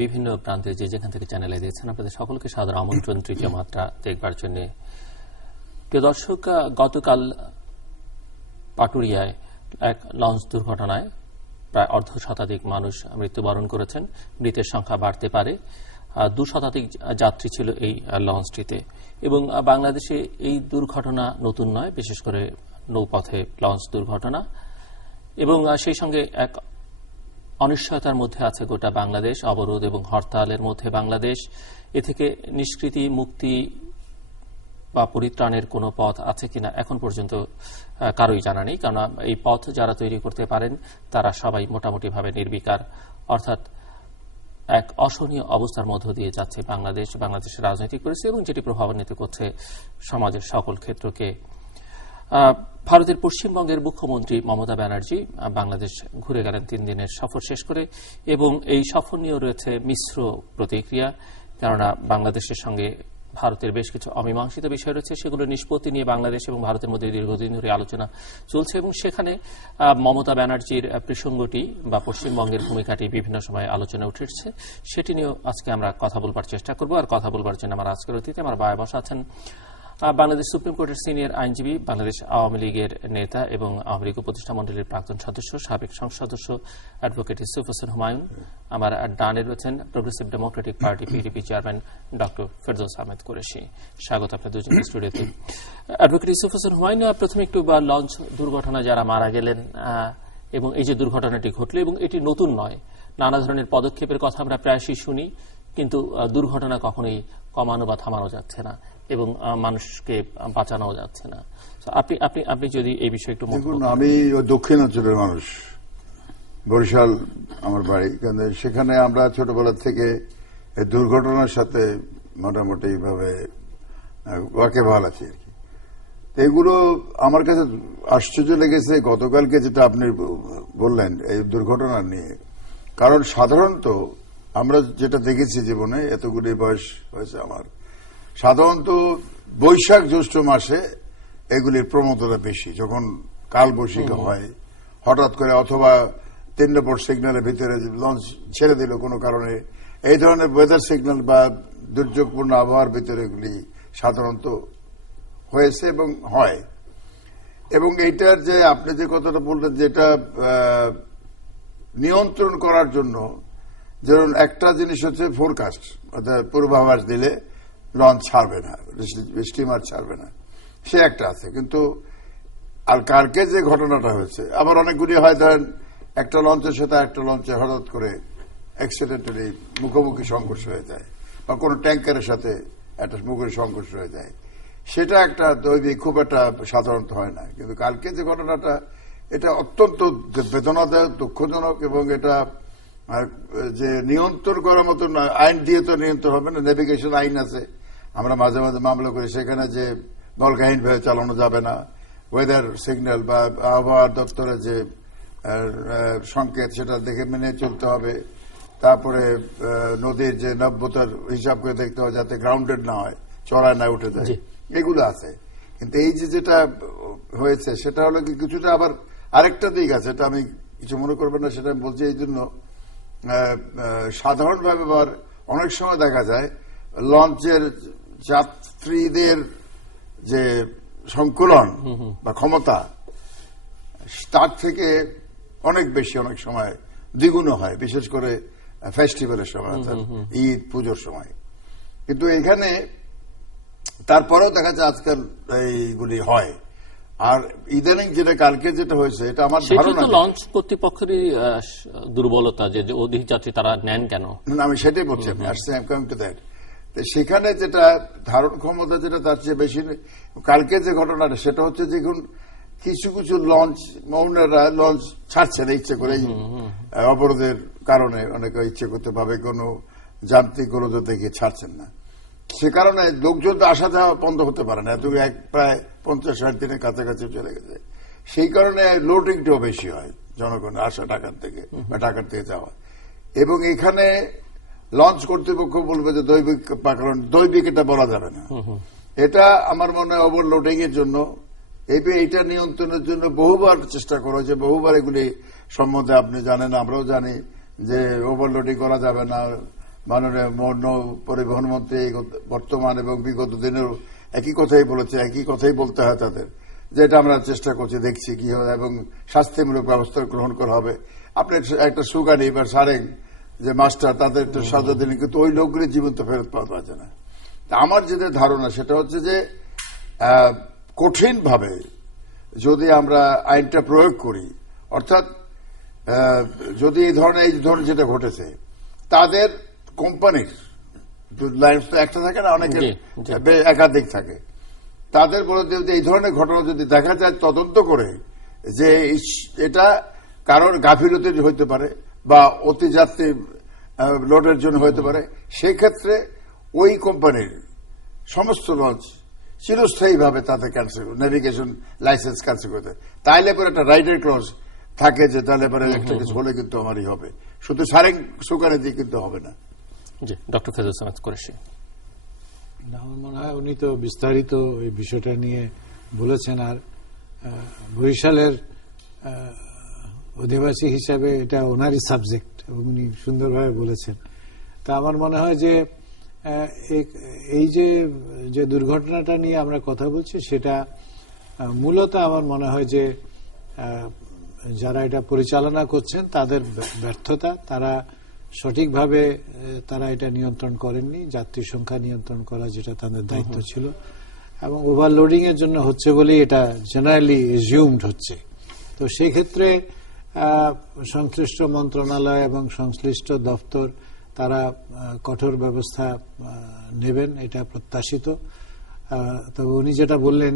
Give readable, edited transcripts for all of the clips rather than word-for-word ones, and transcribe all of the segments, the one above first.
বিভিন্ন প্রান্তে যে যেখান থেকে চ্যানেলে দিয়েছেন আপনাদের সকলকে সাদর আমন্ত্রণ তৃতীয় মাত্রা দেখবার জন্য। প্রিয় দর্শক, গতকাল পাটুরিয়ায় এক লঞ্চ দুর্ঘটনায় প্রায় অর্ধশতাধিক মানুষ মৃত্যুবরণ করেছেন। মৃতের সংখ্যা বাড়তে পারে। 2 শতাধিক যাত্রী ছিল এই লঞ্চটিতে। এবং বাংলাদেশে এই দুর্ঘটনা নতুন নয়, বিশেষ করে নৌপথে লঞ্চ দুর্ঘটনা। এবং সেই সঙ্গে এক অনিশ্চয়তার মধ্যে আছে গোটা বাংলাদেশ। অবরোধ এবং হরতালের মধ্যে বাংলাদেশ। এ থেকে নিষ্কৃতি, মুক্তি বা পরিত্রাণের কোনো পথ আছে কিনা এখন পর্যন্ত কারোই জানা নেই। কারণ এই পথ যারা তৈরি করতে পারেন তারা সবাই মোটামুটিভাবে নির্বিকার। অর্থাৎ এক অসহনীয় অবস্থার মধ্য দিয়ে যাচ্ছে বাংলাদেশের রাজনৈতিক পরিস্থিতি, এবং যেটি প্রভাবান্বিত করছে সমাজের সকল ক্ষেত্রকে। ভারতের পশ্চিমবঙ্গের মুখ্যমন্ত্রী মমতা ব্যানার্জি বাংলাদেশ ঘুরে গেলেন 3 দিনের সফর শেষ করে, এবং এই সফর নিয়েও রয়েছে মিশ্র প্রতিক্রিয়া। কেননা বাংলাদেশের সঙ্গে ভারতের বেশ কিছু অমীমাংসিত বিষয় রয়েছে, সেগুলো নিষ্পত্তি নিয়ে বাংলাদেশ এবং ভারতের মধ্যে দীর্ঘদিন ধরে আলোচনা চলছে, এবং সেখানে মমতা ব্যানার্জির প্রসঙ্গটি বা পশ্চিমবঙ্গের ভূমিকাটি বিভিন্ন সময় আলোচনা উঠেছে। সেটি নিয়েও আজকে আমরা কথা বলবার চেষ্টা করব। আর কথা বলবার জন্য আমার আজকের অতিথি আমার বায়ে বসা আছেন বাংলাদেশ সুপ্রিম কোর্টের সিনিয়র আইনজীবী, বাংলাদেশ আওয়ামী লীগের নেতা এবং আওয়ামী লীগ উপদেষ্টা মণ্ডলীর প্রাক্তন সদস্য, সাবেক সংসদ সদস্য অ্যাডভোকেট ইউসুফ হোসেন হুমায়ুন। আমার ডানে রয়েছেন progressive Democratic party PDP chairman doctor Ferdous Ahmed Qureshi. স্বাগত আপনার দুজন স্টুডিওতে। অ্যাডভোকেট ইউসুফ হোসেন হুমায়ুন, প্রথমে একটু লঞ্চ দুর্ঘটনা যারা মারা গেলেন এবং এই যে দুর্ঘটনাটি ঘটল, এবং এটি নতুন নয়, নানা ধরনের পদক্ষেপের কথা আমরা প্রায়শই শুনি, কিন্তু দুর্ঘটনা কখনোই কমানো বা থামানো যাচ্ছে না এবং মানুষকে বাঁচানো যাচ্ছে না। আপনি যদি এই বিষয়ে একটু দেখুন, আমি দক্ষিণাঞ্চলের মানুষ, বরিশাল আমার বাড়ি। কিন্তু সেখানে আমরা ছোটবেলা থেকে এই দুর্ঘটনার সাথে মোটামুটি ভাবে ওয়াকিবহাল আছি আর কি। এগুলো আমার কাছে আশ্চর্য লেগেছে গতকালকে যেটা আপনি বললেন এই দুর্ঘটনা নিয়ে। কারণ সাধারণত আমরা যেটা দেখেছি জীবনে, এতগুলি বয়স হয়েছে আমার, সাধারণত বৈশাখ জ্যৈষ্ঠ মাসে এগুলির প্রবণতা বেশি। যখন কালবৈশাখী হয় হঠাৎ করে, অথবা 3 নম্বর সিগন্যালের ভিতরে লঞ্চ ছেড়ে দিল কোনো কারণে, এই ধরনের ওয়েদার সিগন্যাল বা দুর্যোগপূর্ণ আবহাওয়ার ভিতরে এগুলি সাধারণত হয়েছে এবং হয়। এবং এইটার যে আপনি যে কথাটা বললেন, যেটা নিয়ন্ত্রণ করার জন্য, যেমন একটা জিনিস হচ্ছে ফোরকাস্ট, অর্থাৎ পূর্বাভাস দিলে লঞ্চ ছাড়বে না, স্টিমার ছাড়বে না, সে একটা আছে। কিন্তু আর কালকে যে ঘটনাটা হয়েছে, আবার অনেকগুলি হয়, ধরেন একটা লঞ্চের সাথে একটা লঞ্চে হঠাৎ করে অ্যাক্সিডেন্টালি মুখোমুখি সংঘর্ষ হয়ে যায়, বা কোনো ট্যাঙ্কারের সাথে একটা মুখোমুখি সংঘর্ষ হয়ে যায়, সেটা একটা দৈবিক, খুব একটা সাধারণত হয় না। কিন্তু কালকে যে ঘটনাটা, এটা অত্যন্ত বেদনাদায়ক, দুঃখজনক, এবং এটা যে নিয়ন্ত্রণ করার মতো আইন দিয়ে তো নিয়ন্ত্রণ হবে না। নেভিগেশন আইন আছে, আমরা মাঝে মাঝে মামলা করি, সেখানে যে বলকাহীনভাবে চালানো যাবে না, ওয়েদার সিগন্যাল বা আবহাওয়া দপ্তরের যে সংকেত সেটা দেখে মেনে চলতে হবে। তারপরে নদীর যে নব্যতার হিসাব করে দেখতে হবে যাতে গ্রাউন্ডেড না হয়, চড়ায় না উঠে যায়, এগুলো আছে। কিন্তু এই যে যেটা হয়েছে সেটা হলো কি কিছুটা আবার আরেকটা দিক আছে, এটা আমি কিছু মনে করবেন না, সেটা আমি বলছি এই জন্য, সাধারণভাবে অনেক সময় দেখা যায় লঞ্চের যাত্রীদের যে সংকুলন বা ক্ষমতা তার থেকে অনেক বেশি, অনেক সময় দ্বিগুণ হয়, বিশেষ করে ফেস্টিভ্যালের সময়, অর্থাৎ ঈদ পুজোর সময়। কিন্তু এখানে তারপরেও দেখা যায় আজকাল এইগুলি হয়। আর ইদানিং যেটা কালকে যেটা হয়েছে, এটা আমার ধারণা লঞ্চ কর্তৃপক্ষেরই দুর্বলতা, যে অধিক যাত্রী তারা নেন কেন, আমি সেটাই বলছি। সেখানে যেটা ধারণ ক্ষমতা যেটা তার চেয়ে বেশি। কালকে যে ঘটনাটা সেটা হচ্ছে, দেখুন কিছু কিছু লঞ্চ ওনাররা লঞ্চ ছাড়ছে না ইচ্ছে করে, অবরোধের কারণে অনেকে ইচ্ছে করতে পাবে কোনো যান্ত্রিক গোলযোগ দেখে ছাড়ছেন না। সে কারণে লোকজন আসা যাওয়া বন্ধ হতে পারে না, এত প্রায় 50-60 দিনের কাছাকাছি চলে গেছে। সেই কারণে লোডিংটাও বেশি হয়, জনগণ আসা ঢাকার থেকে বা ঢাকার থেকে যাওয়া। এবং এখানে লঞ্চ কর্তৃপক্ষ বলবে যে দৈবিক, কারণ দৈবিক এটা বলা যাবে না। এটা আমার মনে হয় ওভারলোডিং এর জন্য, এইটা নিয়ন্ত্রণের জন্য বহুবার চেষ্টা করা হয়েছে। বহুবার এগুলি সম্বন্ধে আপনি জানেন, আমরাও জানি যে ওভারলোডিং করা যাবে না। মাননীয় নৌ পরিবহন মন্ত্রী বর্তমান এবং বিগত দিনেও একই কথাই বলেছে, একই কথাই বলতে হয় তাদের, যে এটা আমরা চেষ্টা করছি, দেখছি কি হবে এবং শাস্তিমূলক ব্যবস্থা গ্রহণ করা হবে। আপনি একটা সুগানি বা সারেং যে মাস্টার, তাদের একটা সাজা দিলেন, কিন্তু ওই লোকগুলি জীবন্ত ফেরত পাওয়া যায় না। আমার যেটা ধারণা সেটা হচ্ছে যে কঠিনভাবে যদি আমরা আইনটা প্রয়োগ করি, অর্থাৎ যদি এই ধরনের যেটা ঘটেছে, তাদের কোম্পানির লাইন্স তো একটা থাকে না, অনেকের একাধিক থাকে, তাদের বিরুদ্ধে যদি এই ধরনের ঘটনা যদি দেখা যায় তদন্ত করে যে এটা কারোর গাফিলতির হইতে পারে বা অতিযাত্রী লোডের জন্য হইতে পারে, সেক্ষেত্রে ওই কোম্পানির সমস্ত লঞ্চ চিরস্থায়ীভাবে তাতে ক্যান্সেল, নেভিগেশন লাইসেন্স ক্যান্সেল করতে, তাইলে পরে একটা রাইডার ক্লজ থাকে যে তাহলে পরে একটা কিছু হলে কিন্তু আমারই হবে, শুধু সারেং সুকানে দিয়ে কিন্তু হবে না। জি, ডক্টর ফেরদৌস আহমেদ কুরেশি। আমার মনে হয় উনি তো বিস্তারিত এই বিষয়টা নিয়ে বলেছেন, আর বরিশালের অধিবাসী হিসাবে এটা ওনারই সাবজেক্ট এবং উনি সুন্দরভাবে বলেছেন। তা আমার মনে হয় যে এই যে দুর্ঘটনাটা নিয়ে আমরা কথা বলছি, সেটা মূলত আমার মনে হয় যে যারা এটা পরিচালনা করছেন তাদের ব্যর্থতা, তারা সঠিকভাবে তারা এটা নিয়ন্ত্রণ করেননি, যাত্রী সংখ্যা নিয়ন্ত্রণ করা যেটা তাদের দায়িত্ব ছিল, এবং ওভারলোডিং এর জন্য হচ্ছে বলেই এটা জেনারেলি এজিউমড হচ্ছে। তো সেই ক্ষেত্রে সংশ্লিষ্ট মন্ত্রণালয় এবং সংশ্লিষ্ট দপ্তর তারা কঠোর ব্যবস্থা নেবেন, এটা প্রত্যাশিত। তবে উনি যেটা বললেন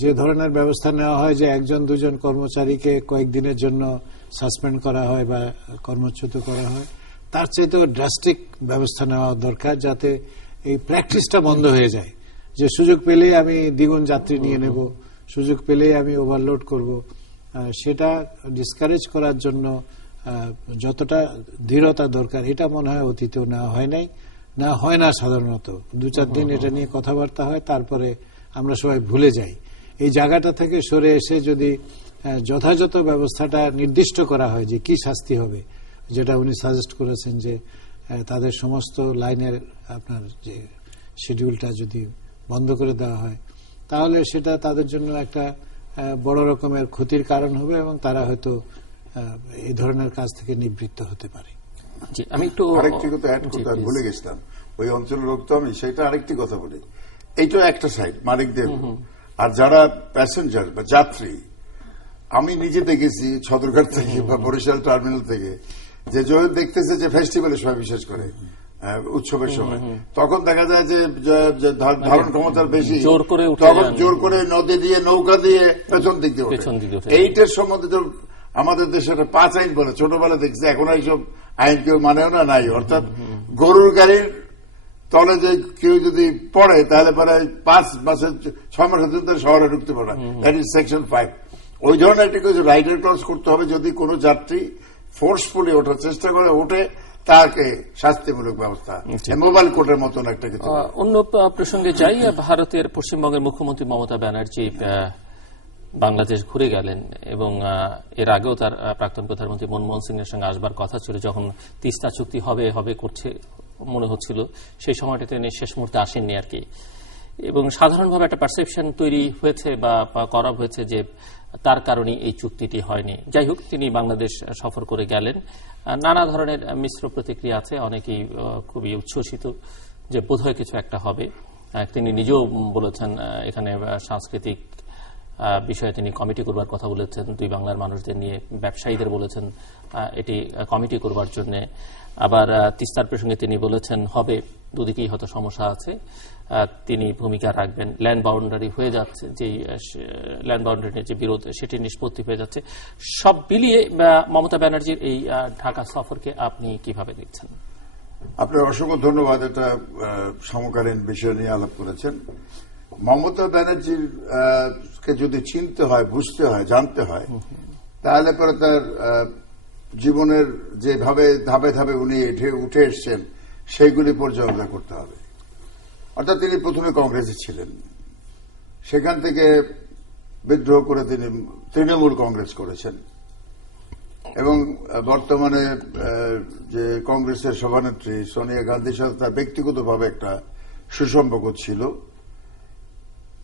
যে ধরনের ব্যবস্থা নেওয়া হয়, যে একজন দুজন কর্মচারীকে কয়েকদিনের জন্য সাসপেন্ড করা হয় বা কর্মচ্যুত করা হয়, তার চাইতেও ড্রাস্টিক ব্যবস্থা নেওয়া দরকার, যাতে এই প্র্যাকটিসটা বন্ধ হয়ে যায় যে সুযোগ পেলেই আমি দ্বিগুণ যাত্রী নিয়ে নেব, সুযোগ পেলেই আমি ওভারলোড করব। সেটা ডিসকারেজ করার জন্য যতটা দৃঢ়তা দরকার, এটা মনে হয় অতীতেও নেওয়া হয় না সাধারণত। 2-4 দিন এটা নিয়ে কথাবার্তা হয়, তারপরে আমরা সবাই ভুলে যাই। এই জায়গাটা থেকে সরে এসে যদি যথাযথ ব্যবস্থাটা নির্দিষ্ট করা হয় যে কি শাস্তি হবে, যেটা উনি সাজেস্ট করেছেন, যে তাদের সমস্ত লাইনের আপনার যে শিডিউলটা যদি বন্ধ করে দেওয়া হয়, তাহলে সেটা তাদের জন্য একটা বড় রকমের ক্ষতির কারণ হবে এবং তারা হয়তো এই ধরনের কাজ থেকে নিবৃত্ত হতে পারে। আমি একটু আরেকটি কথা অ্যাড করতে ভুলে গেছিলাম, ওই অঞ্চলের লোক তো আমি, সেটা আরেকটি কথা বলি। এইটা একটা সাইড মালিকদের, আর যারা প্যাসেঞ্জার বা যাত্রী, আমি নিজে দেখেছি সদরঘাট থেকে বা বরিশাল টার্মিনাল থেকে, যে দেখতেছে যে ফেস্টিভ্যালের সময়, বিশেষ করে উৎসবের সময়, তখন দেখা যায় যে ধারণ ক্ষমতার বেশি, তখন জোর করে নদী দিয়ে নৌকা দিয়ে পেছন দিক দিয়ে ওঠে। এইটার সম্বন্ধে আমাদের দেশে 5 আইন বলে, ছোটবেলা দেখছি, এখন এইসব আইন কেউ মানেও না, নাই। অর্থাৎ গরুর গাড়ির তলে যে কেউ যদি পড়ে, তাহলে পরে 5 মাসের 6 মাসের জন্য শহরে ঢুকতে পারে, দ্যাট ইজ সেকশন 5। ওই ধরনের একটা কিছু রাইডার ক্লজ করতে হবে। যদি কোনো যাত্রী ফোর্সফুলি ওঠার চেষ্টা করে, ওঠে, তাকে শাস্তিমূলক ব্যবস্থা, মোবাইল কোর্টের মতন একটা কিছু। অন্য প্রসঙ্গে যাই, ভারতের পশ্চিমবঙ্গের মুখ্যমন্ত্রী মমতা ব্যানার্জি বাংলাদেশ ঘুরে গেলেন এবং এর আগেও তার প্রাক্তন প্রধানমন্ত্রী মনমোহন সিং এর সঙ্গে আসবার কথা ছিল, যখন তিস্তা চুক্তি হবে করছে মনে হচ্ছিল, সেই সময়টাতে তিনি শেষ মুহূর্তে আসেননি আর কি। এবং সাধারণভাবে একটা পারসেপশন তৈরি হয়েছে বা করা হয়েছে যে তার কারণে এই চুক্তিটি হয়নি। যাই হোক, তিনি বাংলাদেশ সফর করে গেলেন। নানা ধরনের মিশ্র প্রতিক্রিয়া আছে, অনেকেই খুবই উচ্ছ্বসিত যে বোধহয় কিছু একটা হবে। তিনি নিজেও বলেছেন এখানে সাংস্কৃতিক বিষয়ে তিনি কমিটি করবার কথা বলেছেন, 2 বাংলার মানুষদের নিয়ে, ব্যবসায়ীদের বলেছেন এটি কমিটি করবার জন্য। আবার তিস্তার প্রসঙ্গে তিনি বলেছেন হবে, দুদিকেই হয়তো সমস্যা আছে, তিনি ভূমিকা রাখবেন। ল্যান্ড বাউন্ডারি হয়ে যাচ্ছে, যে ল্যান্ড বাউন্ডারির যে বিরোধ, সেটি নিষ্পত্তি হয়ে যাচ্ছে। সব মিলিয়ে মমতা ব্যানার্জির এই ঢাকা সফরকে আপনি কিভাবে দেখছেন? আপনার অসংখ্য ধন্যবাদ, এটা সমকালীন বিষয় নিয়ে আলাপ করেছেন। মমতা ব্যানার্জির কে যদি চিনতে হয়, বুঝতে হয়, জানতে হয়, তাহলে পরে তার জীবনের যেভাবে ধাপে ধাপে উনি উঠে এসছেন, সেইগুলি পর্যালোচনা করতে হবে। অর্থাৎ তিনি প্রথমে কংগ্রেসে ছিলেন, সেখান থেকে বিদ্রোহ করে তিনি তৃণমূল কংগ্রেস করেছেন, এবং বর্তমানে যে কংগ্রেসের সভানেত্রী সোনিয়া গান্ধীর সাথে তার ব্যক্তিগতভাবে একটা সুসম্পর্ক ছিল,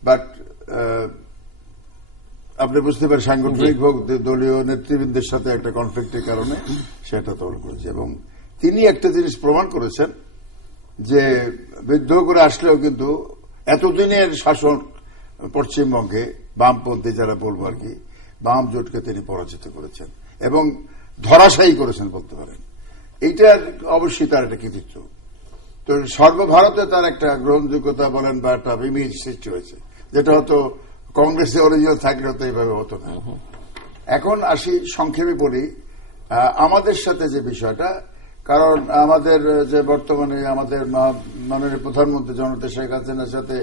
বাট আপনি বুঝতে পারেন সাংগঠনিক হোক দলীয় নেতৃবৃন্দের সাথে একটা কনফ্লিক্টের কারণে সেটা তৈরি করেছে। এবং তিনি একটা জিনিস প্রমাণ করেছেন যে বিদ্রোহ করে আসলেও কিন্তু এতদিনের শাসন পশ্চিমবঙ্গে বামপন্থী যারা বলবো আর কি, বাম জোটকে তিনি পরাজিত করেছেন এবং ধরাশায়ী করেছেন বলতে পারেন। এইটার অবশ্যই তার একটা কৃতিত্ব। তো সর্বভারতে তার একটা গ্রহণযোগ্যতা বলেন বা একটা ইমেজ সৃষ্টি হয়েছে, যেটা হয়তো কংগ্রেসে অরিজিনাল থাকলে হয়তো এইভাবে হতো না। এখন আসি সংক্ষেপে বলি আমাদের সাথে যে বিষয়টা, কারণ আমাদের যে বর্তমানে আমাদের মাননীয় প্রধানমন্ত্রী জনতা শেখ হাসিনার সাথে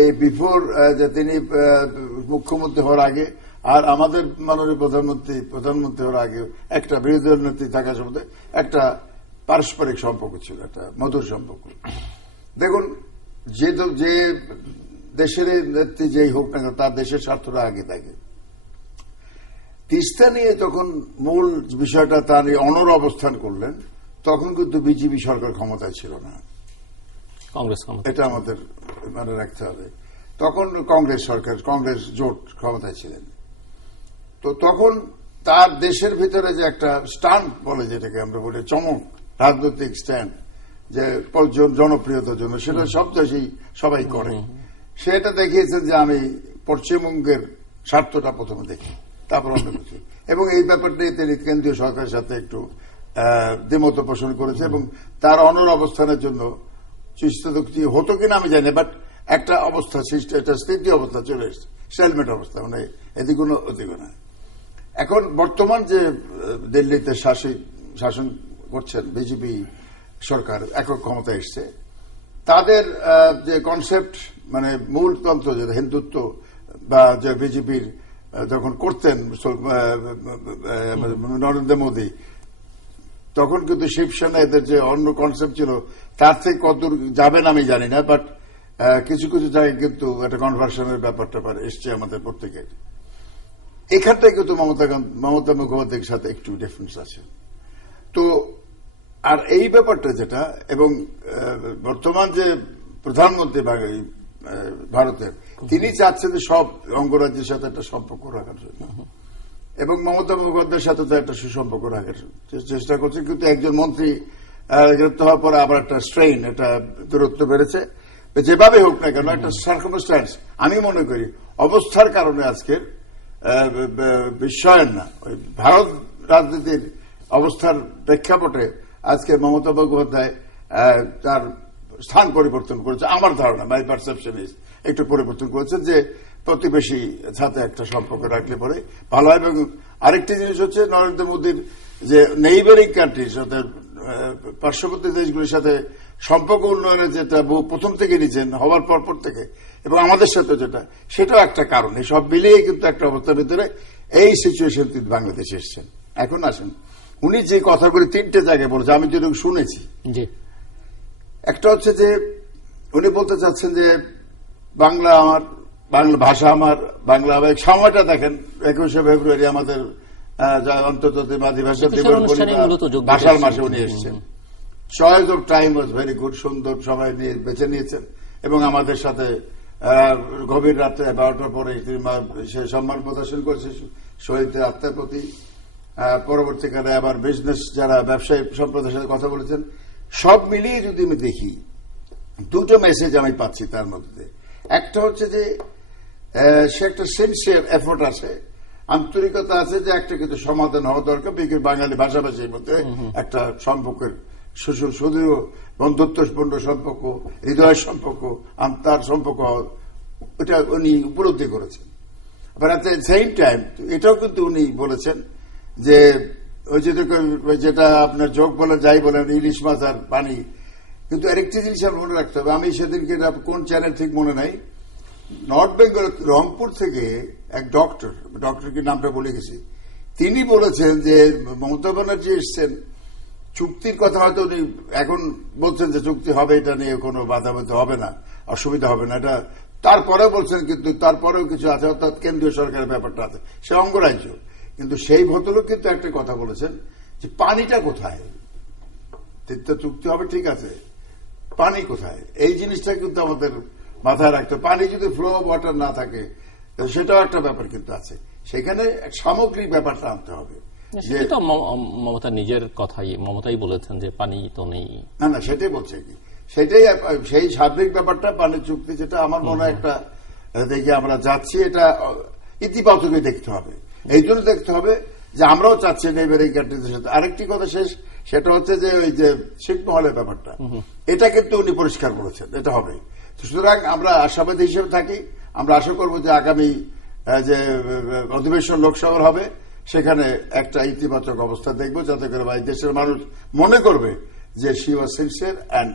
এই বিফোর যে তিনি মুখ্যমন্ত্রী হওয়ার আগে আর আমাদের মাননীয় প্রধানমন্ত্রী হওয়ার আগে একটা বিরোধী দল নেত্রী থাকার সম্বন্ধে একটা পারস্পরিক সম্পর্ক ছিল, একটা মধুর সম্পর্ক। দেখুন, যে দেশের নেত্রী যেই হোক না তার দেশের স্বার্থটা আগে থাকে। তিস্তা নিয়ে তখন মূল বিষয়টা তা নিয়ে অনড় অবস্থান করলেন, তখন কিন্তু বিজেপি সরকার ক্ষমতায় ছিল না, কংগ্রেস ক্ষমতা, এটা আমাদের মনে রাখতে হবে। তখন কংগ্রেস সরকার, কংগ্রেস জোট ক্ষমতায় ছিলেন। তো তখন তার দেশের ভিতরে যে একটা স্ট্যান্ড বলে, যেটাকে আমরা বলি চমক, রাজনৈতিক স্ট্যান্ড, যে জনপ্রিয়তার জন্য, সেটা সব দেশেই সবাই করে। সেটা দেখিয়েছেন যে আমি পশ্চিমবঙ্গের স্বার্থটা প্রথমে দেখি, তারপর অন্য কিছু। এবং এই ব্যাপারটা তিনি কেন্দ্রীয় সরকারের সাথে একটু দ্বিমত পোষণ করেছে এবং তার অনড় অবস্থানের জন্য সৃষ্টি হতো কিনা আমি জানি, বাট একটা অবস্থা সৃষ্টি, একটা স্থিতি অবস্থা চলে এসছে, স্টেলমেট অবস্থা, মানে এদিকে ওদিকে না। এখন বর্তমান যে দিল্লিতে শাসন করছেন বিজেপি সরকার, একক ক্ষমতা এসছে, তাদের যে কনসেপ্ট, মানে মূল তন্ত্র যে হিন্দুত্ব বা যে বিজেপির যখন করতেন নরেন্দ্র মোদী, তখন কিন্তু শিবসেনা এদের যে অন্য কনসেপ্ট ছিল তার থেকে কতদূর যাবেন আমি জানি না, বাট কিছু কিছু জায়গায় কিন্তু একটা কনভার্সনের ব্যাপারটা এসছে আমাদের প্রত্যেকের। এখানটায় কিন্তু মমতা মুখোপাধ্যায়ের সাথে একটু ডিফারেন্স আছে। তো আর এই ব্যাপারটা যেটা, এবং বর্তমান যে প্রধানমন্ত্রী ভারতের, তিনি চাচ্ছেন যে সব অঙ্গরাজ্যের সাথে একটা সম্পর্ক রাখার জন্য, এবং মমতা মুখোপাধ্যায়ের সাথে তো একটা সুসম্পর্ক রাখার চেষ্টা করছে। কিন্তু একজন মন্ত্রী গ্রেপ্তার হওয়ার পরে আবার একটা স্ট্রেইন, একটা দূরত্ব বেড়েছে। যেভাবে হোক না কেন, একটা সার্কামস্ট্যান্স, আমি মনে করি অবস্থার কারণে আজকের বিশ্বায়ন না, ওই ভারত রাজনীতির অবস্থার প্রেক্ষাপটে আজকে মমতা বন্দ্যোপাধ্যায় তার স্থান পরিবর্তন করেছে, আমার ধারণা, মাই পারসেপশন ইজ একটু পরিবর্তন করেছেন, যে প্রতিবেশী সাথে একটা সম্পর্ক রাখলে পরে ভালো হয়। এবং আরেকটি জিনিস হচ্ছে নরেন্দ্র মোদীর যে নেইবারিং কান্ট্রির সাথে, পার্শ্ববর্তী দেশগুলির সাথে সম্পর্ক উন্নয়নের যেটা প্রথম থেকে নিচ্ছেন হওয়ার পর থেকে, এবং আমাদের সাথে যেটা, সেটাও একটা কারণ। এই সব মিলিয়ে কিন্তু একটা অবস্থার ভিতরে এই সিচুয়েশন তিনি বাংলাদেশে এসছেন। এখন আসেন, উনি যে কথাগুলি তিনটে জায়গায় বলেছে, আমি যেরকম শুনেছি, একটা হচ্ছে যে উনি বলতে চাচ্ছেন যে বাংলা আমার, বাংলা ভাষা আমার, বাংলা আবেগ। সময়টা দেখেন, 21শে ফেব্রুয়ারি আমাদের অন্তর্জাতীয় মাতৃভাষা দিবস, ভাষার মাসে উনি এসছেন। Choice of time was very good, সুন্দর সময় নিয়ে বেছে নিয়েছেন এবং আমাদের সাথে গভীর রাত্রে 12টার পরে সে সম্মান প্রদর্শন করেছে শহীদদের আত্মার প্রতি। পরবর্তীকালে আবার বিজনেস যারা ব্যবসায়ী সম্প্রদায়ের সাথে কথা বলেছেন। সব মিলিয়ে যদি আমি দেখি, দুটো মেসেজ আমি পাচ্ছি তার মধ্যে। একটা হচ্ছে যে সে একটা সিনসিয়ার এফোর্ট আছে, আন্তরিকতা আছে, যে একটা কিন্তু সমাধান হওয়া দরকার। বাঙালি ভাষাভাষীর মধ্যে একটা সম্পর্কের সুদৃঢ় বন্ধুত্বপূর্ণ সম্পর্ক, হৃদয়ের সম্পর্ক, আত্মার সম্পর্ক, এটা উনি উপলব্ধি করেছেন। আবার এট দ্য সেম টাইম এটাও কিন্তু উনি বলেছেন যে ওই যেটা আপনার যোগ বলে যাই বলেন, ইলিশ মাছ আর পানি। কিন্তু আরেকটি জিনিস আমার মনে রাখতে হবে, আমি সেদিনকে কোন চ্যানেল ঠিক মনে নাই, নর্থ বেঙ্গল রংপুর থেকে এক ডক্টরকে নামটা বলে গেছি, তিনি বলেছেন যে মমতা ব্যানার্জি এসছেন, চুক্তির কথা হয়তো উনি এখন বলছেন যে চুক্তি হবে, এটা নিয়ে কোনো বাধাবাধি হবে না, অসুবিধা হবে না, এটা তারপরেও বলছেন। কিন্তু তারপরেও কিছু আছে, অর্থাৎ কেন্দ্রীয় সরকারের ব্যাপারটা আছে, সে অঙ্গরাজ্য। কিন্তু সেই ভদ্রলোক কিন্তু একটা কথা বলেছেন যে পানিটা কোথায়, তিস্তা চুক্তি হবে ঠিক আছে, পানি কোথায়, এই জিনিসটা কিন্তু আমাদের মাথায় রাখতে। পানি যদি ফ্লো অফ ওয়াটার না থাকে সেটাও একটা ব্যাপার কিন্তু আছে, সেখানে সামগ্রিক ব্যাপারটা আনতে হবে। সেটা মমতা নিজের কথাই, মমতাই বলেছেন যে পানি তো নেই। না সেটাই বলছে কি, সেটাই সেই সার্বিক ব্যাপারটা পানির চুক্তি, যেটা আমার মনে হয় একটা দেখে আমরা যাচ্ছি, এটা ইতিবাচকই দেখতে হবে। এই জন্য দেখতে হবে যে আমরাও চাচ্ছি নেইবারিং কান্ট্রিজের সাথে। আরেকটি কথা শেষ, সেটা হচ্ছে যে ওই যে ছিটমহলের ব্যাপারটা, এটা কিন্তু উনি পরিষ্কার বলেছেন এটা হবে। সুতরাং আমরা আশাবাদী হিসেবে থাকি, আমরা আশা করবো যে আগামী যে অধিবেশন লোকসভার হবে সেখানে একটা ইতিবাচক অবস্থা দেখবো, যাতে করে এই দেশের মানুষ মনে করবে যে she was sincere and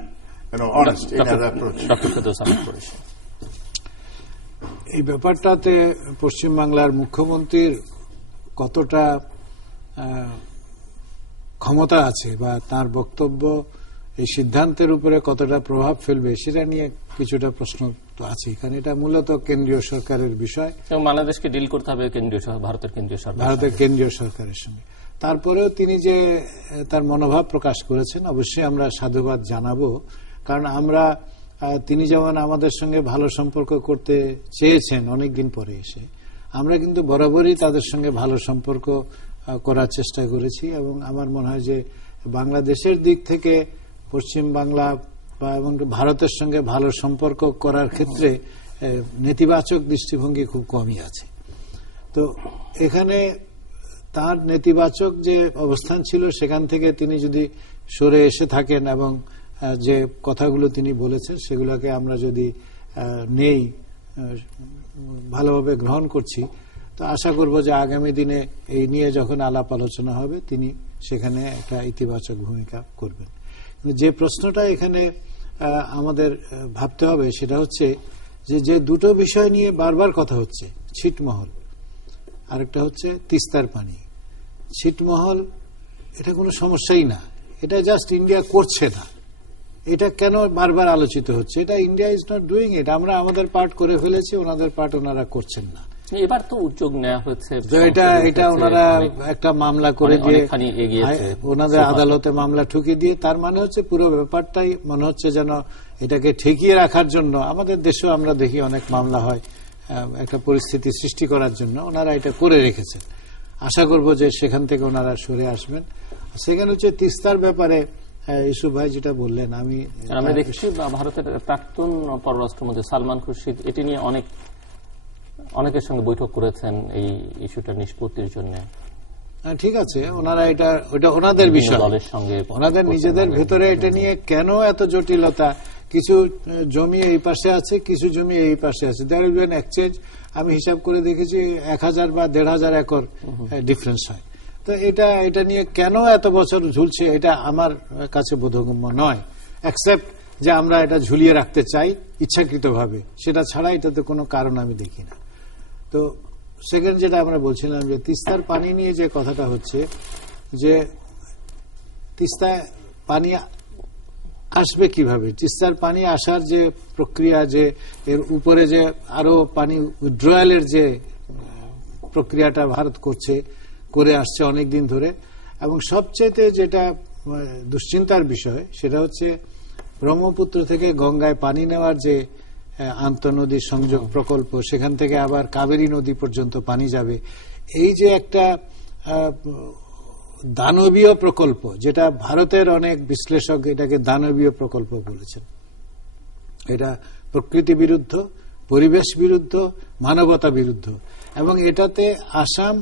honest in her approach. এই ব্যাপারটাতে পশ্চিমবাংলার মুখ্যমন্ত্রীর কতটা ক্ষমতা আছে বা তার বক্তব্য এই সিদ্ধান্তের উপরে কতটা প্রভাব ফেলবে সেটা নিয়ে কিছুটা প্রশ্ন তো আছে, কারণ এটা মূলত কেন্দ্রীয় সরকারের বিষয়। বাংলাদেশকে ডিল করতে হবে ভারতের কেন্দ্রীয় সরকারের সঙ্গে। তারপরেও তিনি যে তার মনোভাব প্রকাশ করেছেন অবশ্যই আমরা সাধুবাদ জানাবো, কারণ আমরা তিনি যেমন আমাদের সঙ্গে ভালো সম্পর্ক করতে চেয়েছেন অনেকদিন পরে এসে, আমরা কিন্তু বরাবরই তাদের সঙ্গে ভালো সম্পর্ক করার চেষ্টা করেছি। এবং আমার মনে হয় যে বাংলাদেশের দিক থেকে পশ্চিম বাংলা এবং ভারতের সঙ্গে ভালো সম্পর্ক করার ক্ষেত্রে নেতিবাচক দৃষ্টিভঙ্গি খুব কমই আছে। তো এখানে তার নেতিবাচক যে অবস্থান ছিল সেখান থেকে তিনি যদি সরে এসে থাকেন এবং যে কথাগুলো তিনি বলেছেন সেগুলোকে আমরা যদি নেই, ভালোভাবে গ্রহণ করছি, তো আশা করব যে আগামী দিনে এই নিয়ে যখন আলাপ আলোচনা হবে তিনি সেখানে একটা ইতিবাচক ভূমিকা করবেন। যে প্রশ্নটা এখানে আমাদের ভাবতে হবে সেটা হচ্ছে যে দুটো বিষয় নিয়ে বারবার কথা হচ্ছে, ছিটমহল আরেকটা হচ্ছে তিস্তার পানি। ছিটমহল এটা কোনো সমস্যাই না, এটা জাস্ট ইন্ডিয়া করছে না, এটা কেন বারবার আলোচিত হচ্ছে? এটা India is not doing it, আমরা আমাদের পার্ট করে ফেলেছি, ওনাদের পার্ট ওনারা করছেন না। এবার তো উদ্যোগ নেওয়া হয়েছে, এটা ওনারা একটা মামলা করে দিয়ে ওনাদের আদালতে মামলা ঠুকিয়ে দিয়ে, তার মানে হচ্ছে পুরো ব্যাপারটাই মনে হচ্ছে যেন এটাকে ঠেকিয়ে রাখার জন্য। আমাদের দেশেও আমরা দেখি অনেক মামলা হয় একটা পরিস্থিতি সৃষ্টি করার জন্য, ওনারা এটা করে রেখেছেন। আশা করব যে সেখান থেকে ওনারা সরে আসবেন। সেখানে হচ্ছে তিস্তার ব্যাপারে ইউসুফ ভাই যেটা বললেন, আমরা দেখছি ভারতের প্রাক্তন পররাষ্ট্রমন্ত্রী সালমান খুরশিদ এটি নিয়ে অনেকের সঙ্গে বৈঠক করেছেন এই ইস্যুটা নিষ্পত্তির জন্য। ঠিক আছে, ওনারা ওটা ওনাদের বিষয়, ওনাদের নিজেদের ভেতরে এটা নিয়ে কেন এত জটিলতা। কিছু জমি এই পাশে আছে, কিছু জমি এই পাশে আছে, there will be an exchange. আমি হিসাব করে দেখেছি 1000 বা 1500 একর ডিফারেন্স হয়। তো এটা নিয়ে কেন এত বছর ঝুলছে এটা আমার কাছে বোধগম্য নয়, এক্সেপ্ট যে আমরা এটা ঝুলিয়ে রাখতে চাই ইচ্ছাকৃতভাবে, সেটা ছাড়া এটাতে কোনো কারণ আমি দেখি না। তো সেকেন্ড যেটা আমরা বলছিলাম যে তিস্তার পানি নিয়ে যে কথাটা হচ্ছে, যে তিস্তায় পানি আসবে কিভাবে, তিস্তার পানি আসার যে প্রক্রিয়া, যে এর উপরে যে আরো পানি উইথড্রয়ালের যে প্রক্রিয়াটা ভারত করে আসছে অনেকদিন ধরে, এবং সবচেয়ে যেটা দুশ্চিন্তার বিষয় সেটা হচ্ছে ব্রহ্মপুত্র থেকে গঙ্গায় পানি নেওয়ার যে আন্তঃনদী সংযোগ প্রকল্প, সেখান থেকে আবার কাবেরী নদী পর্যন্ত পানি যাবে। এই যে একটা দানবীয় প্রকল্প, যেটা ভারতের অনেক বিশ্লেষক এটাকে দানবীয় প্রকল্প বলেছেন, এটা প্রকৃতি বিরুদ্ধ, পরিবেশ বিরুদ্ধ, মানবতা বিরুদ্ধ, এবং এটাতে আসাম,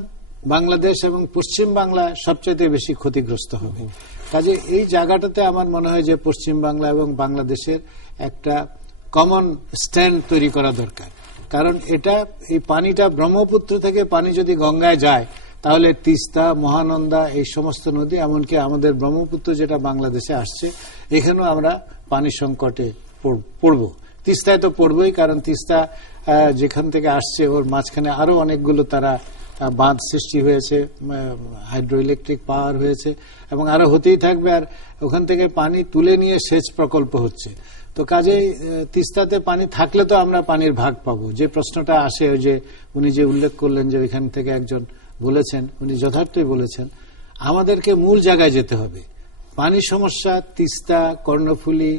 বাংলাদেশ এবং পশ্চিম বাংলা সবচেয়ে বেশি ক্ষতিগ্রস্ত হবে। কাজে এই জায়গাটাতে আমার মনে হয় যে পশ্চিম বাংলা এবং বাংলাদেশের একটা কমন স্ট্যান্ড তৈরি করা দরকার। কারণ এই পানিটা ব্রহ্মপুত্র থেকে পানি যদি গঙ্গায় যায় তাহলে তিস্তা, মহানন্দা, এই সমস্ত নদী, এমনকি আমাদের ব্রহ্মপুত্র যেটা বাংলাদেশে আসছে, এখানেও আমরা পানি সংকটে পড়ব। তিস্তায় তো পড়বই, কারণ তিস্তা যেখান থেকে আসছে ওর মাঝখানে আরো অনেকগুলো তারা বাঁধ সৃষ্টি হয়েছে, হাইড্রো ইলেকট্রিক পাওয়ার হয়েছে, এবং আরো হতেই থাকবে। আর ওখান থেকে পানি তুলে নিয়ে সেচ প্রকল্প হচ্ছে। তো কাজেই তিস্তাতে পানি থাকলে তো আমরা পানির ভাগ পাবো। যে প্রশ্নটা আসে, যে উনি যে উল্লেখ করলেন যে এখান থেকে একজন বলেছেন উনি যথার্থই বলেছেন, আমাদেরকে মূল জায়গায় যেতে হবে। পানি সমস্যা, তিস্তা, কর্ণফুলী,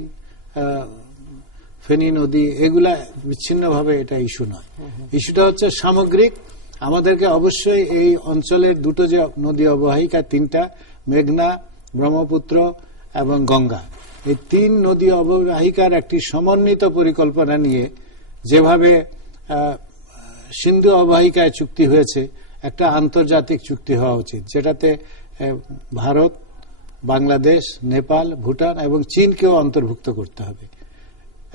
ফেনী নদী, এগুলা বিচ্ছিন্নভাবে এটা ইস্যু নয়। ইস্যুটা হচ্ছে সামগ্রিক। আমাদেরকে অবশ্যই এই অঞ্চলের দুটো যে নদী অববাহিকা, তিনটা, মেঘনা, ব্রহ্মপুত্র এবং গঙ্গা, এই তিন নদী অববাহিকার একটি সমন্বিত পরিকল্পনা নিয়ে, যেভাবে সিন্ধু অববাহিকায় চুক্তি হয়েছে, একটা আন্তর্জাতিক চুক্তি হওয়া উচিত, যেটাতে ভারত, বাংলাদেশ, নেপাল, ভুটান এবং চীনকেও অন্তর্ভুক্ত করতে হবে।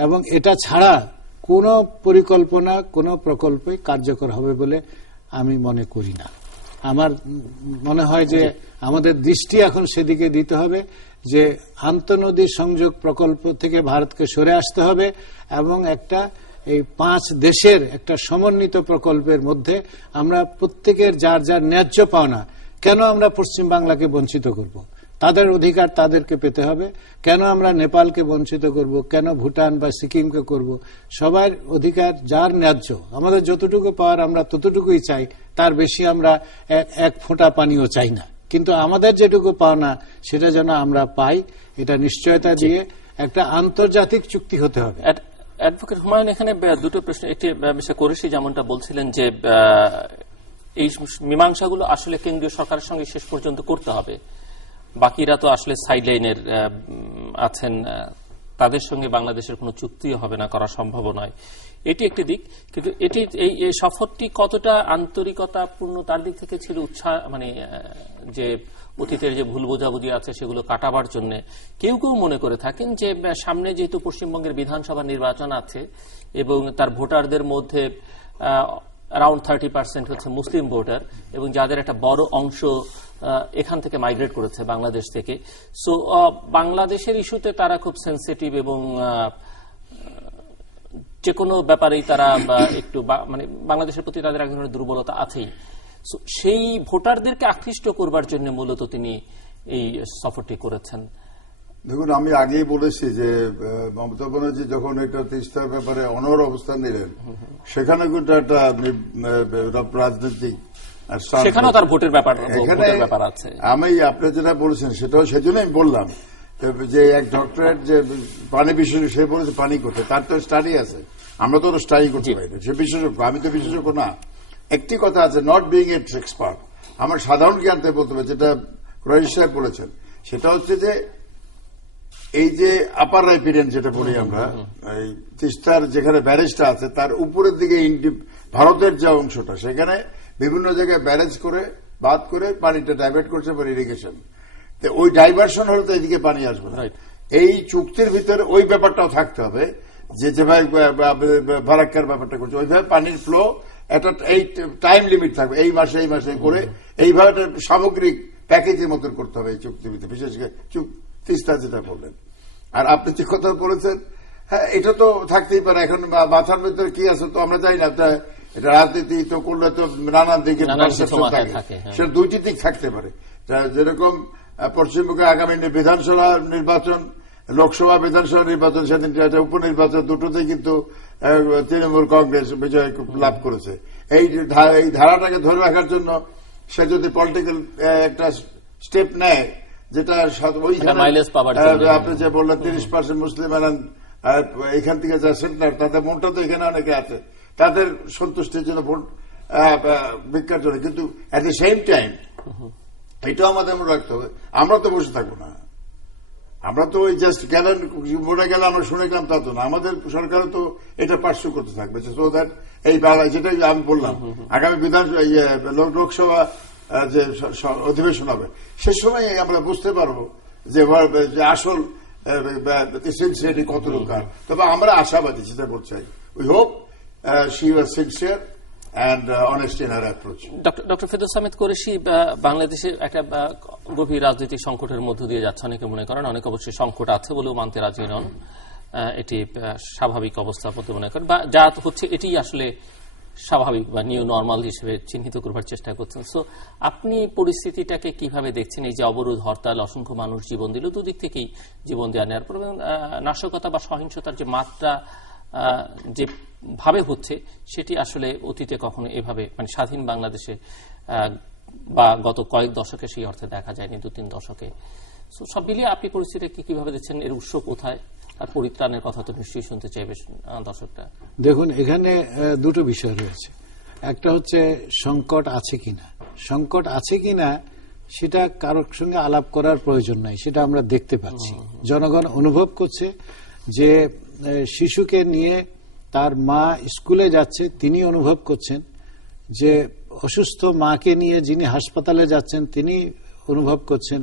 এবং এটা ছাড়া কোনো পরিকল্পনা, কোনো প্রকল্পই কার্যকর হবে বলে আমি মনে করি না। আমার মনে হয় যে আমাদের দৃষ্টি এখন সেদিকে দিতে হবে যে আন্তঃনদী সংযোগ প্রকল্প থেকে ভারতকে সরে আসতে হবে এবং একটা এই 5 দেশের একটা সমন্বিত প্রকল্পের মধ্যে আমরা প্রত্যেকের যার যার ন্যায্য পাওনা, কেন আমরা পশ্চিম বাংলাকে বঞ্চিত করব? তাদের অধিকার তাদেরকে পেতে হবে। কেন আমরা নেপালকে বঞ্চিত করব? কেন ভুটান বা সিকিমকে করব? সবার অধিকার যার ন্যায্য, আমাদের যতটুকু পাওয়ার আমরা ততটুকুই চাই, তার বেশি আমরা এক ফোঁটা পানিও চাই না। কিন্তু আমাদের যেটুকু পাওনা সেটা যেন আমরা পাই, এটা নিশ্চয়তা দিয়ে একটা আন্তর্জাতিক চুক্তি হতে হবে। অ্যাডভোকেট হুমায়ুন, এখানে দুটো প্রশ্ন। একটি মিস্টার কোরেশি যেমনটা বলছিলেন যে এই মীমাংসাগুলো আসলে কেন্দ্রীয় সরকারের সঙ্গে শেষ পর্যন্ত করতে হবে, বাকিরা তো আসলে সাইডলাইনের আছেন, তাদের সঙ্গে বাংলাদেশের কোনো চুক্তিও হবে না, করা সম্ভব নয়। এটি একটি দিক। কিন্তু এটি এই সফরটি কতটা আন্তরিকতাপূর্ণ তার দিক থেকে ছিল, উৎসাহ, মানে যে অতীতের যে ভুল বোঝাবুঝি আছে সেগুলো কাটাবার জন্য কেউ কেউ মনে করে থাকেন যে সামনে যেহেতু পশ্চিমবঙ্গের বিধানসভা নির্বাচন আছে এবং তার ভোটারদের মধ্যে অ্যারাউন্ড 30% হচ্ছে মুসলিম ভোটার এবং যাদের একটা বড় অংশ এখান থেকে মাইগ্রেট করেছে বাংলাদেশ থেকে, সো বাংলাদেশের ইস্যুতে তারা খুব সেনসিটিভ এবং যে কোনো ব্যাপারেই তারা একটু মানে বাংলাদেশের প্রতি তাদের এক ধরনের দুর্বলতা আছেই। সেই ভোটারদেরকে আকৃষ্ট করবার জন্য মূলত তিনি এই সফরটি করেছেন। দেখুন, আমি আগেই বলেছি যে মমতা ব্যানার্জি যখন এটা তিস্তার ব্যাপারে অনড় অবস্থান নিলেন, সেখানে কিন্তু একটা রাজনৈতিক সেখানেও তার ভোটের ব্যাপার আছে। আমি আপনি যেটা বলেছেন সেটাও সেজন্য আমি বললাম যে এক ডক্টরেট যে পানি বিশেষজ্ঞ, সে বলেছে পানি করতে, তার তো স্টাডি আছে, আমরা তো স্টাডি করতে পারি না, সে বিশেষজ্ঞ, আমি তো বিশেষজ্ঞ না। একটি কথা আছে, নট বিং এ এক্সপার্ট, আমার সাধারণ জ্ঞানতে বলতে হবে, যেটা রহিস সাহেব বলেছেন, সেটা হচ্ছে যে এই যে আপার রাইপিডেন যেটা বলি আমরা, এই তিস্তার যেখানে ব্যারেজটা আছে তার উপরের দিকে ভারতের যে অংশটা, সেখানে বিভিন্ন জায়গায় ব্যারেজ করে বাদ করে পানিটা ডাইভার্ট করছে ফর ইরিগেশন। ওই ডাইভার্সন হলে তো এদিকে পানি আসবে না। এই চুক্তির ভিতরে ওই ব্যাপারটাও থাকতে হবে যে যেভাবে ফারাক্কার ব্যাপারটা করছে, ওইভাবে পানির ফ্লো একটা এই টাইম লিমিট থাকবে, এই মাসে করে এইভাবে সামগ্রিক প্যাকেজের মতন করতে হবে এই চুক্তির ভিতরে, বিশেষ করে তিস্তা যেটা বললেন। আর আপনি যে কথা বলেছেন, হ্যাঁ, এটা তো থাকতেই পারে। এখন মাথার ভিতরে কি আছে তো আমরা জানি না, এটা রাজনীতি তো করলে তো নানান দিকে থাকে, সেটা দুইটি দিক থাকতে পারে। যেরকম পশ্চিমবঙ্গে আগামী বিধানসভা নির্বাচন, লোকসভা বিধানসভা নির্বাচন, সেদিন উপনির্বাচন, দুটোতেই কিন্তু তৃণমূল কংগ্রেস বিজয় লাভ করেছে। এই ধারাটাকে ধরে রাখার জন্য সে যদি পলিটিক্যাল একটা স্টেপ নেয়, যেটা আপনি যে বললেন 30% মুসলিম এখান থেকে যা সেন্টার, তাদের মনটা তো এখানে অনেকে আছে, তাদের সন্তুষ্টির জন্য ভোট ভিক্ষার জন্য। কিন্তু এট দ্য সেম টাইম এটাও আমাদের মনে রাখতে হবে, আমরা তো বসে থাকবো না, আমরা তো ওই জাস্ট গেলেন মনে গেলে আমরা শুনে গেলাম তা তো না, আমাদের সরকারও তো এটা পার্শ্ব করতে থাকবে। সো দ্যাট এই যেটাই আমি বললাম, আগামী লোকসভা যে অধিবেশন হবে, সে সময় আমরা বুঝতে পারবো যে আসল সিনসিয়ারিটি কত দরকার। তবে আমরা আশাবাদী, সেটা বলতে চাই। We hope she was sincere and honest in her approach. Doctor Ferdous Ahmed Qureshi, বাংলাদেশে একটা গভীর রাজনৈতিক সংকটের মধ্য দিয়ে যাচ্ছে অনেকে মনে করেন, অনেক অবশ্যই সংকট আছে বলেও মানতে রাজি নন, এটি স্বাভাবিক অবস্থা বলতে মনে করেন, বা যা হচ্ছে এটি আসলে স্বাভাবিক বা নিউ নর্মাল হিসেবে চিহ্নিত করবার চেষ্টা করছেন। সো আপনি পরিস্থিতিটাকে কিভাবে দেখছেন? এই যে অবরোধ, হরতাল, অসংখ্য মানুষ জীবন দিল, দুদিক থেকেই জীবন দেওয়া নেওয়ার পর নাশকতা বা সহিংসতার যে মাত্রা যে ভাবে হচ্ছে, সেটি আসলে অতীতে কখনো এভাবে মানে স্বাধীন বাংলাদেশে বা গত কয়েক দশকে সেই অর্থে দেখা যায়নি, 2-3 দশকে। সব মিলিয়ে আপনি পরিস্থিতিকে কিভাবে দেখছেন? এর উৎস কোথায়? আর পরিত্রাণের কথা তো নিশ্চয়ই শুনতে চাইবে দর্শকরা। দেখুন, এখানে দুটো বিষয় রয়েছে। একটা হচ্ছে সংকট আছে কিনা। সংকট আছে কিনা সেটা কারোর সঙ্গে আলাপ করার প্রয়োজন নাই, সেটা আমরা দেখতে পাচ্ছি। জনগণ অনুভব করছে যে শিশুকে নিয়ে তার মা স্কুলে যাচ্ছে, তিনি অনুভব করছেন যে অসুস্থ মাকে নিয়ে যিনি হাসপাতালে যাচ্ছেন তিনি অনুভব করছেন,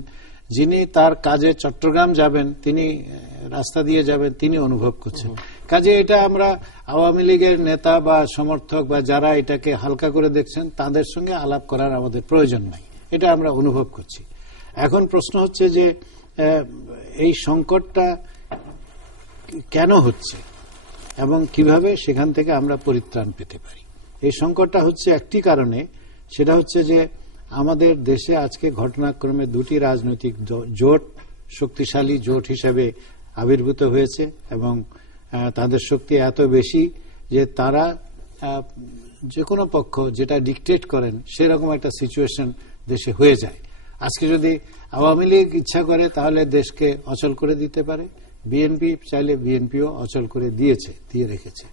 যিনি তার কাজে চট্টগ্রাম যাবেন তিনি রাস্তা দিয়ে যাবেন তিনি অনুভব করছেন। কাজে এটা আমরা আওয়ামী লীগের নেতা বা সমর্থক বা যারা এটাকে হালকা করে দেখছেন তাদের সঙ্গে আলাপ করার আমাদের প্রয়োজন নাই, এটা আমরা অনুভব করছি। এখন প্রশ্ন হচ্ছে যে এই সংকটটা কেন হচ্ছে এবং কিভাবে সেখান থেকে আমরা পরিত্রাণ পেতে পারি। এই সংকটটা হচ্ছে একটি কারণে, সেটা হচ্ছে যে আমাদের দেশে আজকে ঘটনাক্রমে দুটি রাজনৈতিক জোট শক্তিশালী জোট হিসেবে আবির্ভূত হয়েছে এবং তাদের শক্তি এত বেশি যে তারা যে কোনো পক্ষ যেটা ডিকটেট করেন সেরকম একটা সিচুয়েশন দেশে হয়ে যায়। আজকে যদি আওয়ামী লীগ ইচ্ছা করে তাহলে দেশকে অচল করে দিতে পারে, বিএনপি চাইলে বিএনপিও অচল করে দিয়ে রেখেছে।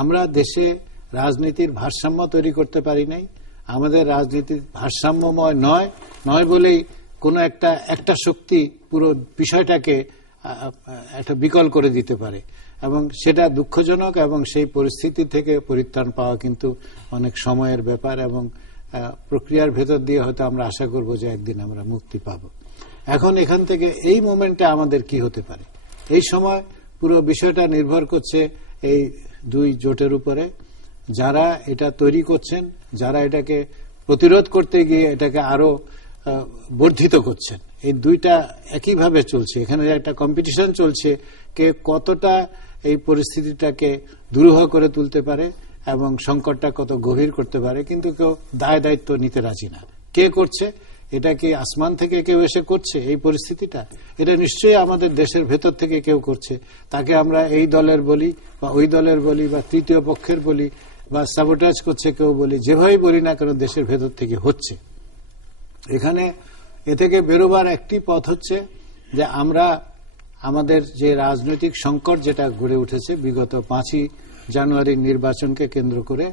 আমরা দেশে রাজনীতির ভারসাম্য তৈরি করতে পারি নাই। আমাদের রাজনীতি ভারসাম্যময় নয় বলেই কোনো একটা শক্তি পুরো বিষয়টাকে একটা বিকল করে দিতে পারে এবং সেটা দুঃখজনক এবং সেই পরিস্থিতি থেকে পরিত্রাণ পাওয়া কিন্তু অনেক সময়ের ব্যাপার এবং প্রক্রিয়ার ভেতর দিয়ে হয়তো আমরা আশা করব যে একদিন আমরা মুক্তি পাব। এখন এখান থেকে এই মোমেন্টে আমাদের কি হতে পারে, এই সময় পুরো বিষয়টা নির্ভর করছে এই দুই জোটের উপরে। যারা এটা তৈরি করছেন, যারা এটাকে প্রতিরোধ করতে গিয়ে এটাকে আরো বর্ধিত করছেন, এই দুইটা একইভাবে চলছে। এখানে একটা কম্পিটিশন চলছে কে কতটা এই পরিস্থিতিটাকে দুরূহ করে তুলতে পারে এবং সংকটটা কত গভীর করতে পারে, কিন্তু কেউ দায়িত্ব নিতে রাজি না। কে করছে? এটা কি আসমান থেকে কেউ এসে করছে এই পরিস্থিতিটা? এটা নিশ্চয়ই আমাদের দেশের ভেতর থেকে কেউ করছে। তাকে আমরা এই দলের বলি বা ওই দলের বলি বা তৃতীয় পক্ষের বলি বা সাবোটাজ করছে কেউ বলি, যেভাবেই বলি না কেন দেশের ভেতর থেকে হচ্ছে। এখানে এ থেকে বেরোবার একটি পথ হচ্ছে যে আমরা আমাদের যে রাজনৈতিক সংকট যেটা গড়ে উঠেছে বিগত 5ই জানুয়ারির নির্বাচনকে কেন্দ্র করে,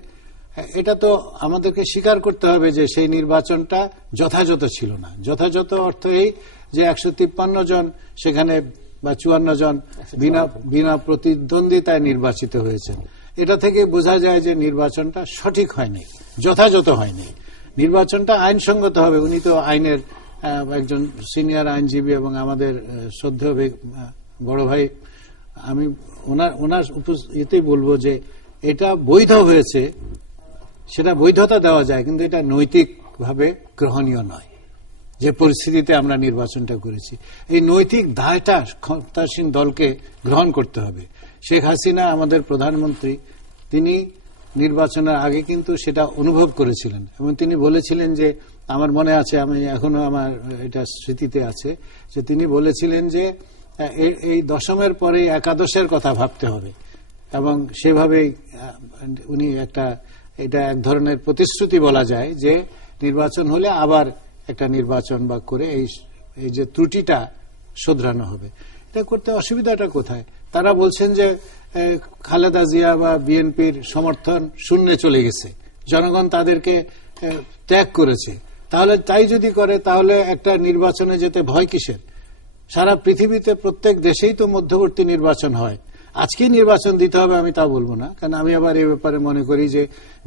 এটা তো আমাদেরকে স্বীকার করতে হবে যে সেই নির্বাচনটা যথাযথ ছিল না। যথাযথ অর্থ এই যে 153 জন সেখানে বা 54 জন বিনা প্রতিদ্বন্দ্বিতায় নির্বাচিত হয়েছেন। এটা থেকে বোঝা যায় যে নির্বাচনটা সঠিক হয়নি, যথাযথ হয়নি। নির্বাচনটা আইনসঙ্গত হবে। উনি তো আইনের একজন সিনিয়র আইনজীবী এবং আমাদের শ্রদ্ধেয় বড় ভাই, আমি ওনার এতেই বলবো যে এটা বৈধ হয়েছে, সেটা বৈধতা দেওয়া যায়, কিন্তু এটা নৈতিকভাবে গ্রহণীয় নয় যে পরিস্থিতিতে আমরা নির্বাচনটা করেছি। এই নৈতিক দায়টা ক্ষমতাসীন দলকে গ্রহণ করতে হবে। শেখ হাসিনা আমাদের প্রধানমন্ত্রী, তিনি নির্বাচনের আগে কিন্তু সেটা অনুভব করেছিলেন এবং তিনি বলেছিলেন যে, আমার মনে আছে, আমি এখনো আমার এটা স্মৃতিতে আছে, যে তিনি বলেছিলেন যে এই দশমের পরে একাদশের কথা ভাবতে হবে এবং সেভাবেই উনি এটা এক ধরনের প্রতিশ্রুতি বলা যায় যে নির্বাচন হলে আবার একটা নির্বাচন বা করে এই যে ত্রুটিটা শোধরানো হবে। এটা করতে অসুবিধাটা কোথায়? তারা বলছেন যে খালেদা জিয়া বা বিএনপির সমর্থন শূন্যে চলে গেছে, জনগণ তাদেরকে ত্যাগ করেছে। তাহলে তাই যদি করে তাহলে একটা নির্বাচনে যেতে ভয় কিসের? সারা পৃথিবীতে প্রত্যেক দেশেই তো মধ্যবর্তী নির্বাচন হয়। আজকেই নির্বাচন দিতে হবে আমি তা বলবো না, কারণ আমি আবার এই ব্যাপারে মনে করি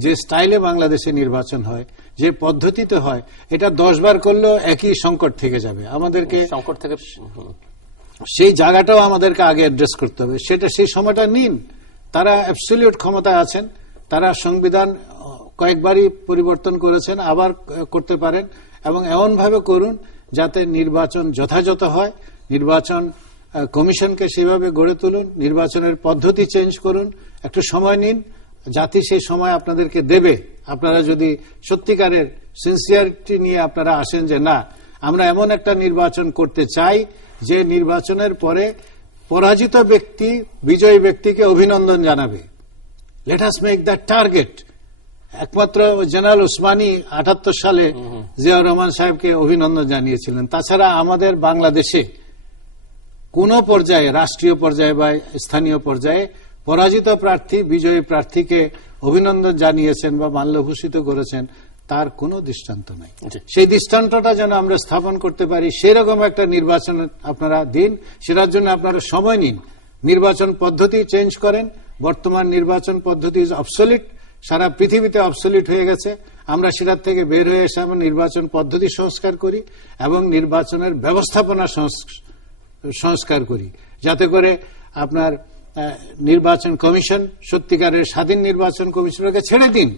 যে স্টাইলে বাংলাদেশে নির্বাচন হয়, যে পদ্ধতিতে হয়, এটা 10 বার করলেও একই সংকট থেকে যাবে। আমাদেরকে সংকট থেকে সেই জায়গাটাও আমাদেরকে আগে অ্যাড্রেস করতে হবে। সেই সময়টা নিন। তারা অ্যাবসলিউট ক্ষমতায় আছেন, তারা সংবিধান কয়েকবারই পরিবর্তন করেছেন, আবার করতে পারেন এবং এমনভাবে করুন যাতে নির্বাচন যথাযথ হয়। নির্বাচন কমিশনকে সেভাবে গড়ে তুলুন, নির্বাচনের পদ্ধতি চেঞ্জ করুন, একটু সময় নিন, জাতি সেই সময় আপনাদেরকে দেবে। আপনারা যদি সত্যিকারের সিনসিয়ারিটি নিয়ে আপনারা আসেন যে না, আমরা এমন একটা নির্বাচন করতে চাই যে নির্বাচনের পরে পরাজিত ব্যক্তি বিজয়ী ব্যক্তিকে অভিনন্দন জানাবে। Let us make that target একমাত্র জেনারেল ওসমানী 78 সালে জিয়াউর রহমান সাহেবকে অভিনন্দন জানিয়েছিলেন। তাছাড়া আমাদের বাংলাদেশে কোন পর্যায়ে, রাষ্ট্রীয় পর্যায়ে বা স্থানীয় পর্যায়ে পরাজিত প্রার্থী বিজয়ী প্রার্থীকে অভিনন্দন জানিয়েছেন বা মাল্যভূষিত করেছেন তার কোনো দৃষ্টান্ত নাই। সেই দৃষ্টান্তটা যেন আমরা স্থাপন করতে পারি সেরকম একটা নির্বাচন আপনারা দিন, সেটার জন্য আপনারা সময় নিন। নির্বাচন পদ্ধতি চেঞ্জ করেন। বর্তমান নির্বাচন পদ্ধতি ইজ অবসলিট, সারা পৃথিবীতে অবসলিট হয়ে গেছে। আমরা সেটার থেকে বের হয়ে এসে আমরা নির্বাচন পদ্ধতি সংস্কার করি এবং নির্বাচনের ব্যবস্থাপনা সংস্কার করি, যাতে করে আপনার নির্বাচন কমিশন সত্যিকারের স্বাধীন নির্বাচন কমিশনকে ছেড়ে দিন,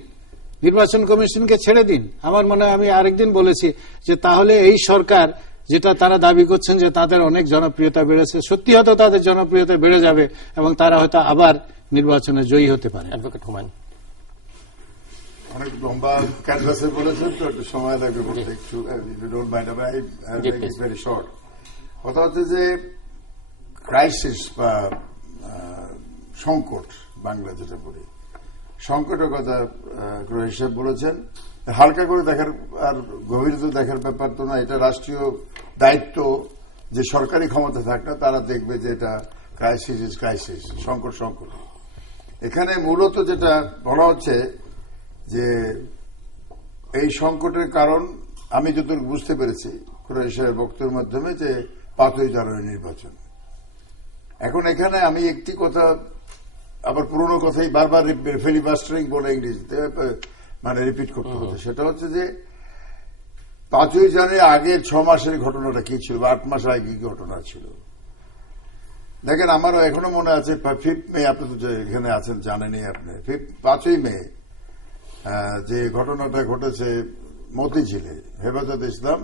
নির্বাচন কমিশনকে ছেড়ে দিন। আমার মনে হয় আমি আরেকদিন বলেছি যে তাহলে এই সরকার, যেটা তারা দাবি করছেন যে তাদের অনেক জনপ্রিয়তা বেড়েছে, সত্যি হয়তো তাদের জনপ্রিয়তা বেড়ে যাবে এবং তারা হয়তো আবার নির্বাচনে জয়ী হতে পারে। অ্যাডভোকেট হুমায়ুন, অনেক লম্বা ক্যানভাসে বলেছেন তো একটু সময় লাগবে বলতে, একটু ডোন্ট মাইন্ড, ভেরি শর্ট। কথা হচ্ছে যে ক্রাইসিস বা সংকট, বাংলা যেটা বলি সংকটের কথা হিসেবে বলেছেন। হালকা করে দেখার আর গভীরতা দেখার ব্যাপার তো না, এটা রাষ্ট্রীয় দায়িত্ব। যে সরকারি ক্ষমতা থাকলে তারা দেখবে যে এটা ক্রাইসিস ইজ ক্রাইসিস, সংকট সংকট। এখানে মূলত যেটা বলা হচ্ছে যে এই সংকটের কারণ আমি যতটুকু বুঝতে পেরেছি হিসেবে বক্তব্যের মাধ্যমে, যে 5ই জানুয়ারি নির্বাচন। এখন এখানে আমি একটি কথা আবার পুরনো কথাই বারবার ফিলিবাস্টারিং বলে ইংরেজিতে মানে রিপিট করতে হচ্ছে। সেটা হচ্ছে যে 5ই জানুয়ারি আগের 6 মাসের ঘটনাটা কি ছিল বা 8 মাস আগে কি ঘটনা ছিল। দেখেন, আমারও এখনো মনে আছে 5 মে, আপনি তো এখানে আছেন জানেনই, আপনি 5ই মে যে ঘটনাটা ঘটেছে মতিঝিলে, হেফাজত ইসলাম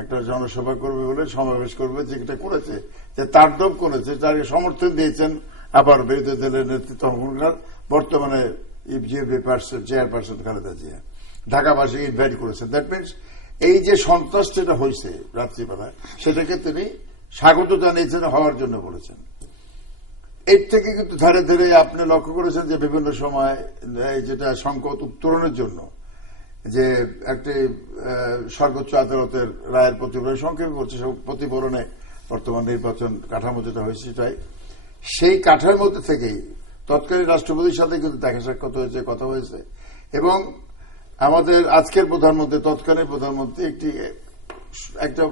একটা জনসভা করবে বলে সমাবেশ করবে, যেটা করেছে যে তাণ্ডব করেছে, তাকে সমর্থন দিয়েছেন আবার বিরোধী দলের নেতৃত্ব বর্তমানে চেয়ারপারসন খালেদা জিয়া, ঢাকাবাসী ইনভাইট করেছেন। দ্যাট মিনস এই যে সন্ত্রাস যেটা হয়েছে রাত্রিবেলায়, সেটাকে তিনি স্বাগত জানিয়েছেন, হওয়ার জন্য বলেছেন। এর থেকে কিন্তু ধারে ধারে আপনি লক্ষ্য করেছেন যে বিভিন্ন সময় যেটা সংকট উত্তরণের জন্য যে একটি সর্বোচ্চ আদালতের রায়ের প্রতিফলন, সংক্ষেপে বলছে প্রতিফলনে বর্তমান নির্বাচন কাঠামো যেটা হয়েছে সেটাই, সেই কাঠার মধ্যে থেকেই তৎকালীন রাষ্ট্রপতির সাথে কিন্তু দেখা সাক্ষাৎ হয়েছে, কথা হয়েছে। এবং আমাদের আজকের প্রধানমন্ত্রী, তৎকালীন প্রধানমন্ত্রী একটা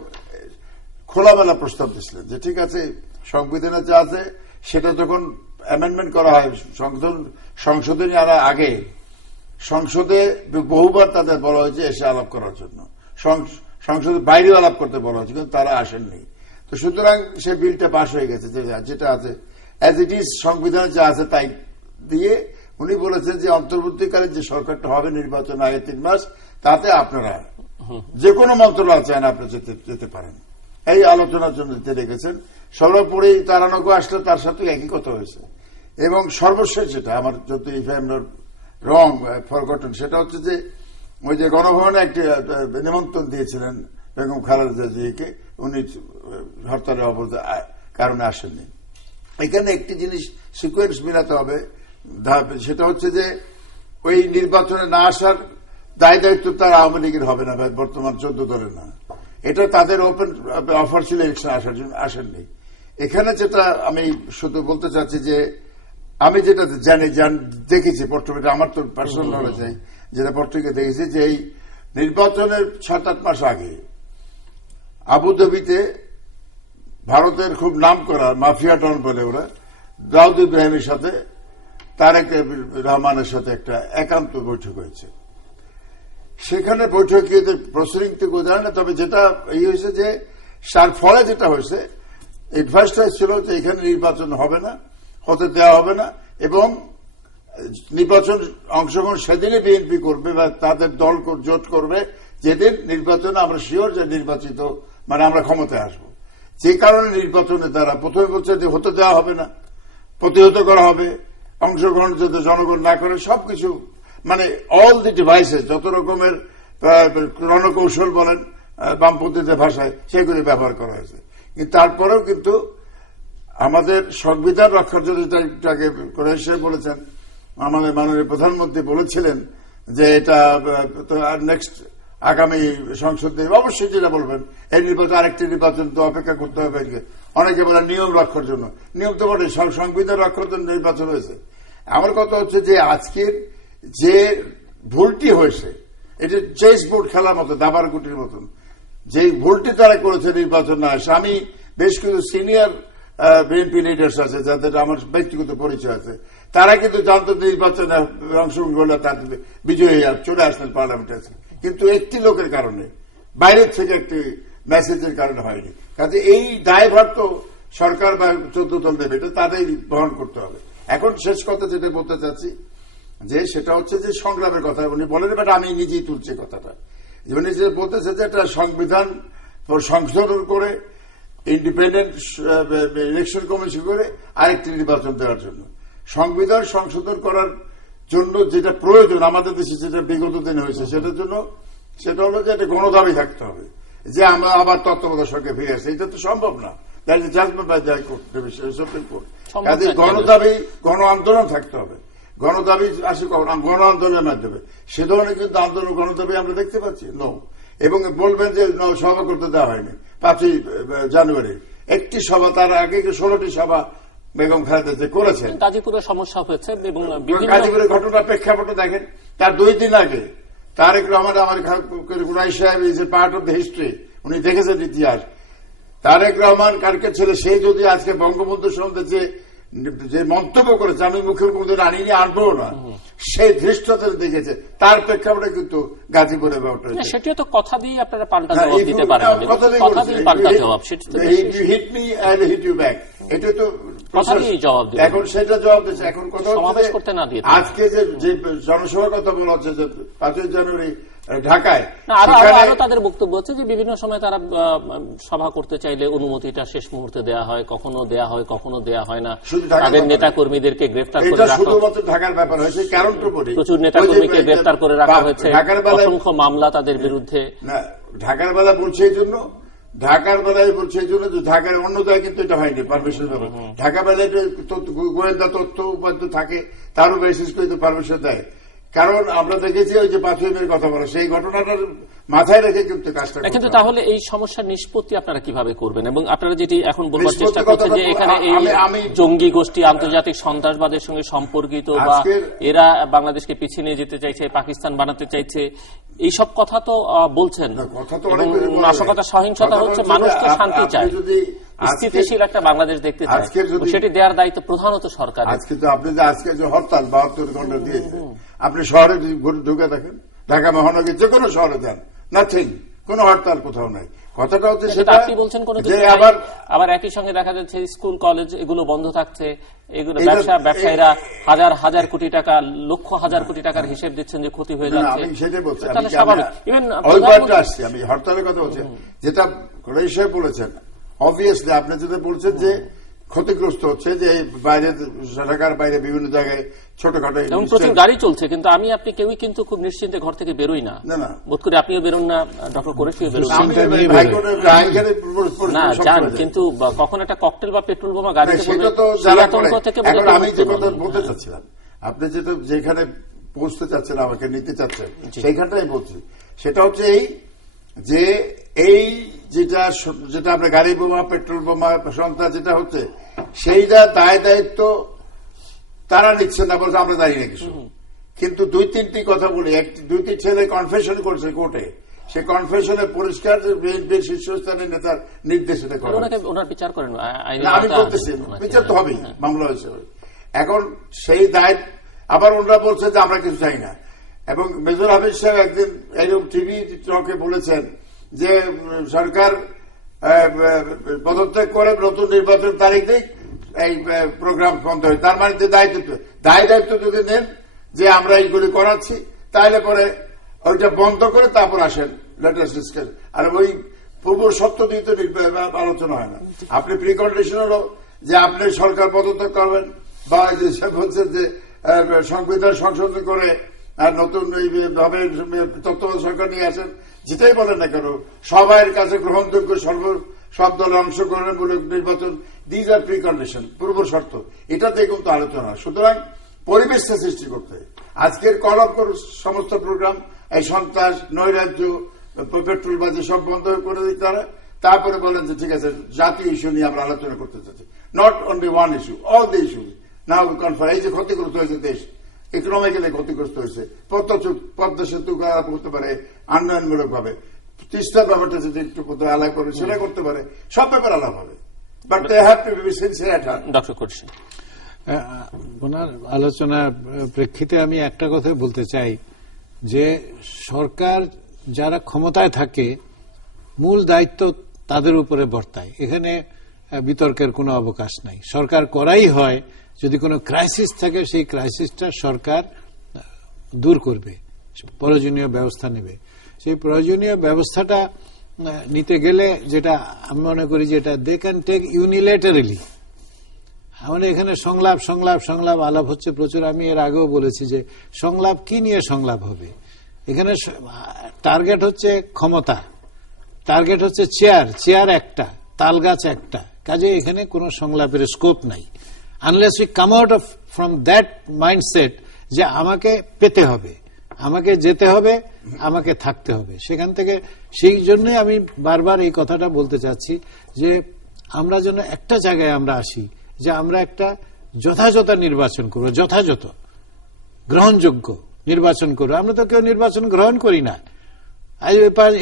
খোলামেলা প্রস্তাব দিয়েছিলেন যে ঠিক আছে, সংবিধানে যা আছে সেটা যখন অ্যামেন্ডমেন্ট করা হয়, সংসদে আনার আগে সংসদে বহুবার তাদের বলা হয়েছে এসে আলাপ করার জন্য, সংসদের বাইরেও আলাপ করতে বলা হয়েছে, কিন্তু তারা আসেননি। তো সুতরাং সে বিলটা পাশ হয়ে গেছে, যেটা আছে অ্যাজ ইট ইজ, সংবিধানে যা আছে তাই দিয়ে উনি বলেছেন যে অন্তর্বর্তীকালে যে সরকারটা হবে নির্বাচন আগে 3 মাস, তাতে আপনারা যে কোনো মন্ত্রণালয় চান আপনারা যেতে পারেন, এই আলোচনার জন্য দিতে রেখেছেন। সর্বোপরি তারানগর আসলে তার সাথে একই কথা হয়েছে। এবং সর্বশেষ যেটা আমার যত if I am not wrong forgotten, সেটা হচ্ছে যে ওই যে গণভবনে একটি নিমন্ত্রণ দিয়েছিলেন বেগম খালেদা জিয়াকে, উনি হরতালের কারণে আসেননি। এখানে একটি জিনিস সিকোয়েন্স মিলাতে হবে, সেটা হচ্ছে যে ওই নির্বাচনে না আসার দায় দায়িত্ব তার আওয়ামী লীগের হবে না, বর্তমান 14 দলের না, এটা তাদের ওপেন অফার ছিল ইলেকশন আসার জন্য, আসেননি। এখানে যেটা আমি শুধু বলতে চাচ্ছি যে আমি যেটা দেখেছি পট্টলিকা, আমার তো পার্সোনাল নলেজ নেই, যেটা পট্টলিকা দেখেছি যে এই নির্বাচনের 7-8 মাস আগে আবুধাবিতে ভারতের খুব নাম করা মাফিয়া ডন বলে ওরা, দাউদ ইব্রাহিমের সাথে তারেক রহমানের সাথে একটা একান্ত বৈঠক হয়েছে। সেখানে বৈঠকে প্রসিডিং থেকে জানে না, তবে যেটা হয়েছে যে তার ফলে যেটা হয়েছে, এডভাইসটা ছিল যে এখানে নির্বাচন হবে না, হতে দেওয়া হবে না, এবং নির্বাচন অংশগ্রহণ সেদিনই বিএনপি করবে বা তাদের দল জোট করবে যেদিন নির্বাচনে আমরা শিওর যে নির্বাচিত মানে আমরা ক্ষমতায় আসবো। যে কারণে নির্বাচনে তারা প্রথমে বলছে যে হতে দেওয়া হবে না, প্রতিহত করা হবে, অংশগ্রহণ যাতে জনগণ না করে, সবকিছু মানে অল দি ডিভাইসেস, যত রকমের রণকৌশল বলেন বামপন্থীদের ভাষায়, সেগুলি ব্যবহার করা হয়েছে। কিন্তু তারপরেও কিন্তু আমাদের সংবিধান রক্ষার জন্য যেটাকে বলেছেন, আমাদের মাননীয় প্রধানমন্ত্রী বলেছিলেন যে এটা নেক্সট আগামী সংসদে অবশ্যই যেটা বলবেন এই নির্বাচন আরেকটি নির্বাচন তো অপেক্ষা করতে হবে। অনেকে বলে নিয়ম রক্ষার জন্য, নিয়ম তো বটে, সংবিধান রক্ষার জন্য নির্বাচন হয়েছে। আমার কথা হচ্ছে যে আজকের যে ভুলটি হয়েছে এটি চেস বোর্ড খেলার মতো, দাবার গুটির মতন, যে ভুলটি তারা করেছে নির্বাচন না আসে। আমি বেশ কিছু সিনিয়র বিএনপি লিডার্স আছে যাদের আমার ব্যক্তিগত পরিচয় আছে, তারা কিন্তু জানতো নির্বাচনে অংশগ্রহণ করলে তার বিজয়ী চলে আসলেন পার্লামেন্টে আছে, কিন্তু একটি লোকের কারণে, বাইরের থেকে একটি মেসেজের কারণে হয়নি। কাজে এই দায়ভার তো সরকার বা 14 দল দেবে, এটা তাদের বহন করতে হবে। এখন শেষ কথা যেটা বলতে চাচ্ছি যে সেটা হচ্ছে যে সংগ্রামের কথা উনি বলেন, বাট আমি নিজেই তুলছি কথাটা। উনি যে বলতেছে যে একটা সংবিধান সংশোধন করে ইন্ডিপেন্ডেন্ট ইলেকশন কমিশন করে আরেকটি নির্বাচন দেওয়ার জন্য, সংবিধান সংশোধন করার জন্য যেটা প্রয়োজন আমাদের দেশে, যেটা বিগত দিনে হয়েছে, সেটার জন্য সেটা হলো যে একটা গণদাবি থাকতে হবে যে আমরা আবার তত্ত্বাবধায়ক সরকার ফিরে আসছে। এটা তো সম্ভব না, judgement by the supreme court. কাজে গণদাবি, গণ আন্দোলন থাকতে হবে। গণদাবি আসে গণ আন্দোলনের মাধ্যমে, সে ধরনের কিন্তু আন্দোলন গণদাবি আমরা দেখতে পাচ্ছি নো। এবং বলবেন যে সভা করতে দেওয়া হয়নি 5ই জানুয়ারি, একটি সভা, তার আগে 16টি সভা বেগম খালেদা জিয়া করেছেন। গাজীপুরে সমস্যা হয়েছে এবং গাজীপুরের ঘটনার প্রেক্ষাপটে দেখেন, তার 2 দিন আগে তারেক রহমান, আমার কুরাইশ সাহেব is a part of the history, উনি দেখেছেন ইতিহাস। তারেক রহমান কালকে ছেলে, সেই যদি আজকে বঙ্গবন্ধু সম্বন্ধে যে মন্তব্য করেছে, আমি মুখ্যমন্ত্রী আনিনি, আনবো না, সেই ধৃষ্টতা দেখেছে, তার প্রেক্ষাপটে কিন্তু গাজীপুরে ব্যাপারটা হয়েছে। সেটিও তো কথা দিয়ে আপনারা পাল্টা জবাব দিতে পারেন, কথা দিয়ে পাল্টা জবাব, hit me I hit you back, এটা তো কথা দিয়ে জবাব দিতে। এখন সেটা জবাব দিচ্ছে। এখন কথা সমাবেশ করতে না দিয়ে আজকে যে জনসভার কথা বলা হচ্ছে যে 5ই জানুয়ারি ঢাকায়, আরো তাদের বক্তব্য হচ্ছে যে বিভিন্ন সময় তারা সভা করতে চাইলে অনুমতিটা শেষ মুহূর্তে দেওয়া হয়, কখনো দেওয়া হয়, কখনো দেওয়া হয় না, তাদের নেতা কর্মীদেরকে গ্রেফতার করে রাখা, শুধুমাত্র ঢাকার ব্যাপার হয়েছে, কারণটা বলি, প্রচুর নেতা কর্মীকে গ্রেফতার করে রাখা হয়েছে, অসংখ্য মামলা তাদের বিরুদ্ধে। না, ঢাকার বেলা বলছে এই জন্য, ঢাকার বেলায় বলছে এই জন্য যে ঢাকার অন্য জায়গায় কিন্তু এটা হয়নি পারমিশন ব্যাপার। ঢাকা বেলায় গোয়েন্দা তথ্য উপাত্ত থাকে, তারও বেসিস করে পারমিশন দেয়। কারণ আমরা দেখেছি ওই যে 5ই মের কথা বলা, সেই ঘটনাটার মাথায় রেখে কিন্তু কাজটা। কিন্তু তাহলে এই সমস্যার নিষ্পত্তি আপনারা কিভাবে করবেন? এবং আপনারা যেটি এখন বলবার চেষ্টা করছেন যে এখানে এই জঙ্গি গোষ্ঠী আন্তর্জাতিক সন্ত্রাসবাদের সঙ্গে সম্পর্কিত বা এরা বাংলাদেশকে পিছিয়ে নিয়ে যেতে চাইছে, পাকিস্তান বানাতে চাইছে, এইসব কথা তো বলছেন। নাশকতা, সহিংসতা হচ্ছে, মানুষ তো শান্তি চায়, স্থিতিশীল একটা বাংলাদেশ দেখতে চায়, সেটি দেওয়ার দায়িত্ব প্রধানত সরকার। আজকে তো আপনি যে আজকে যে হরতাল 72 ঘন্টা দিয়েছে, আপনি শহরে ঢুকে দেখেন, ঢাকা মহানগরী যে কোনো শহরে যান, নাথিং, কোন হরতাল কোথাও নাই। কথাটা হচ্ছে সেটা আপনি বলছেন কোন, আবার একই সঙ্গে দেখা যাচ্ছে স্কুল কলেজ এগুলো বন্ধ থাকছে, এগুলো ব্যবসায়ীরা হাজার হাজার কোটি টাকা, লক্ষ হাজার কোটি টাকার হিসেব দিচ্ছেন যে ক্ষতি হয়ে যাচ্ছে। আমি সেটাই বলছি, আমি হরতালের কথা বলছি, যেটা কুরাইশ বলেছেন, অবভিয়াসলি আপনি যেটা বলছেন যে ক্ষতিগ্রস্ত হচ্ছে, যে বাইরে ঢাকার বাইরে বিভিন্ন জায়গায় ছোটখাটো প্রচুর গাড়ি চলছে, কিন্তু আমি আপনি কেউই কিন্তু খুব নিশ্চিন্তে ঘর থেকে বেরোই না, বোধ করি আপনিও বেরোন না, ডক্টর কোরেশিও বেরোন না, যান, কিন্তু কখন একটা ককটেল বা পেট্রোল বোমা গাড়িতে থেকে। আমি যে কথা বলতে চাচ্ছিলাম, আপনি যেটা যেখানে পৌঁছতে চাচ্ছেন, আমাকে নিতে চাচ্ছেন, সেইখানটাই বলছি। সেটা হচ্ছে এই যে এই যেটা আমরা গাড়ি বোমা, পেট্রোল বোমা, সন্ত্রাস যেটা হচ্ছে, সেইটা দায় দায়িত্ব তারা নিচ্ছে না, বলছে আমরা জানি না কিছু। কিন্তু 2-3টি কথা বলি, 2টি ছেলে কনফেশন করছে কোর্টে, সে কনফেশনে পরিষ্কার যে বিএনপির শীর্ষস্থানীয় নেতার নির্দেশে ওনার বিচার করেন। আমি বলতেছি বিচার তো হবেই, মামলা হয়েছে। এখন সেই দায় আবার ওনারা বলছে যে আমরা কিছু চাই না। এবং মেজর হাফিজ সাহেব একদিন এরকম টিভি টকে বলেছেন যে সরকার পদত্যাগ করে নতুন নির্বাচন তারিখ দিক, এই প্রোগ্রাম বন্ধ হয়। তার মানে যে দায়িত্ব যদি নেন যে আমরা এইগুলি করাচ্ছি, তাহলে পরে ওইটা বন্ধ করে তারপর আসেন লেটেস্ট ডিসকাস। আর ওই পূর্ব সত্য দিয়ে তো আলোচনা হয় না। আপনি প্রিকন্ডিশন হলো যে আপনি সরকার পদত্যাগ করবেন, বা বলছেন যে সংবিধান সংশোধন করে আর নতুন ভাবে তত্ত্বাবধায়ক সরকার নিয়ে আসেন, যেটাই বলেন না কেন, সবার কাছে গ্রহণযোগ্য সব দলের অংশগ্রহণমূলক নির্বাচন, দিজ আর প্রিকন্ডিশন, পূর্ব শর্ত, এটাতে কিন্তু আলোচনা। সুতরাং পরিবেশটা সৃষ্টি করতে হয়। আজকের কল আপ সমস্ত প্রোগ্রাম এই সন্ত্রাস, নৈরাজ্য, পেট্রোলবাজি সব বন্ধ করে দিতে হবে। তারপরে বলেন যে ঠিক আছে জাতীয় ইস্যু নিয়ে আমরা আলোচনা করতে চাচ্ছি, not only one is to, all the issues নাও কনফার। এই যে ক্ষতিগ্রস্ত হয়েছে দেশ, ইকোনমিক্যালি ক্ষতিগ্রস্ত হয়েছে, পদ্মা সেতু করতে পারে উন্নয়নমূলক ভাবে, তিস্তার ব্যাপারটা যদি একটু আলাপ করে সেটা করতে পারে, সব ব্যাপার আলাপ হবে। But they have to be sincere at heart. Doctor Kurshi, ওনার আলোচনার প্রেক্ষিতে আমি একটা কথা বলতে চাই যে সরকার যারা ক্ষমতায় থাকে মূল দায়িত্ব তাদের উপরে বর্তায়, এখানে বিতর্কের কোনো অবকাশ নাই। সরকার করাই হয় যদি কোনো ক্রাইসিস থাকে, সেই ক্রাইসিসটা সরকার দূর করবে, প্রয়োজনীয় ব্যবস্থা নেবে। সেই প্রয়োজনীয় ব্যবস্থাটা নিতে গেলে যেটা আমি মনে করি যেটা দে ক্যান টেক ইউনিলেটারিলি। আমাদের এখানে সংলাপ সংলাপ সংলাপ আলাপ হচ্ছে প্রচুর। আমি এর আগেও বলেছি যে সংলাপ কি নিয়ে সংলাপ হবে, এখানে টার্গেট হচ্ছে ক্ষমতা, টার্গেট হচ্ছে চেয়ার একটা, তাল গাছ একটা, কাজে এখানে কোনো সংলাপের স্কোপ নাই। Unless we come out of from that mindset যে আমাকে পেতে হবে, আমাকে যেতে হবে, আমাকে থাকতে হবে, সেখান থেকে সেই জন্যই আমি বারবার এই কথাটা বলতে চাচ্ছি যে আমরা যেন একটা জায়গায় আমরা আসি যে আমরা একটা যথাযথ নির্বাচন করবো, যথাযথ গ্রহণযোগ্য নির্বাচন করবো। আমরা তো কেউ নির্বাচন গ্রহণ করি না।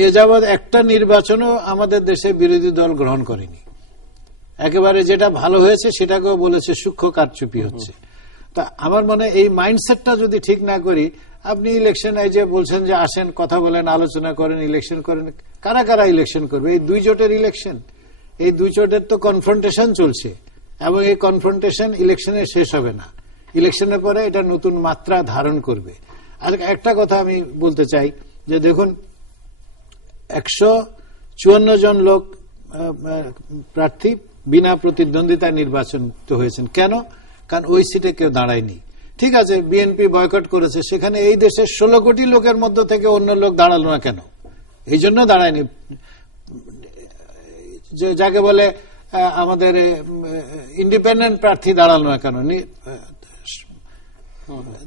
এ যাবৎ একটা নির্বাচনও আমাদের দেশে বিরোধী দল গ্রহণ করেনি। একেবারে যেটা ভালো হয়েছে সেটাকেও বলেছে সূক্ষ্ম কারচুপি হচ্ছে। তা আমার মনে এই মাইন্ডসেটটা যদি ঠিক না করি, আপনি ইলেকশন এই যে বলছেন যে আসেন কথা বলেন আলোচনা করেন ইলেকশন করেন, কারা কারা ইলেকশন করবে? এই দুই জোটের ইলেকশন, এই দুই জোটের তো কনফ্রন্টেশন চলছে এবং এই কনফ্রন্টেশন ইলেকশনে শেষ হবে না, ইলেকশনের পরে এটা নতুন মাত্রা ধারণ করবে। আর একটা কথা আমি বলতে চাই যে দেখুন 154 জন লোক প্রার্থী বিনা প্রতিদ্বন্দ্বিতায় নির্বাচিত হয়েছেন। কেন? কারণ ওই সিটে কেউ দাঁড়ায়নি। ঠিক আছে, বিএনপি বয়কট করেছে, সেখানে এই দেশের 16 কোটি লোকের মধ্য থেকে অন্য লোক দাঁড়ালো না কেন? এই জন্য দাঁড়ায়নি। যাকে বলে আমাদের ইন্ডিপেন্ডেন্ট প্রার্থী দাঁড়ালো না কেন?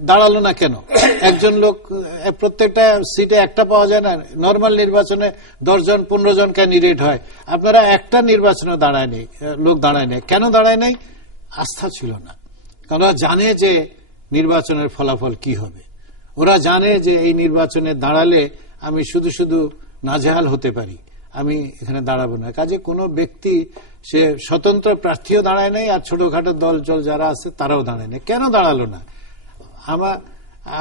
দাঁড়ালো না কেন? একজন লোক প্রত্যেকটা সিটে একটা পাওয়া যায় না? নর্মাল নির্বাচনে 10 জন 15 জন ক্যান্ডিডেট হয়, আপনারা একটা নির্বাচনে দাঁড়ায়নি, লোক দাঁড়ায় নাই। কেন দাঁড়ায় নাই? আস্থা ছিল না। কারণ ওরা জানে যে নির্বাচনের ফলাফল কি হবে, ওরা জানে যে এই নির্বাচনে দাঁড়ালে আমি শুধু শুধু নাজেহাল হতে পারি, আমি এখানে দাঁড়াবো না। কাজে কোনো ব্যক্তি সে স্বতন্ত্র প্রার্থীও দাঁড়ায় নাই আর ছোটখাটো দল যারা আছে তারাও দাঁড়ায় নাই। কেন দাঁড়ালো না?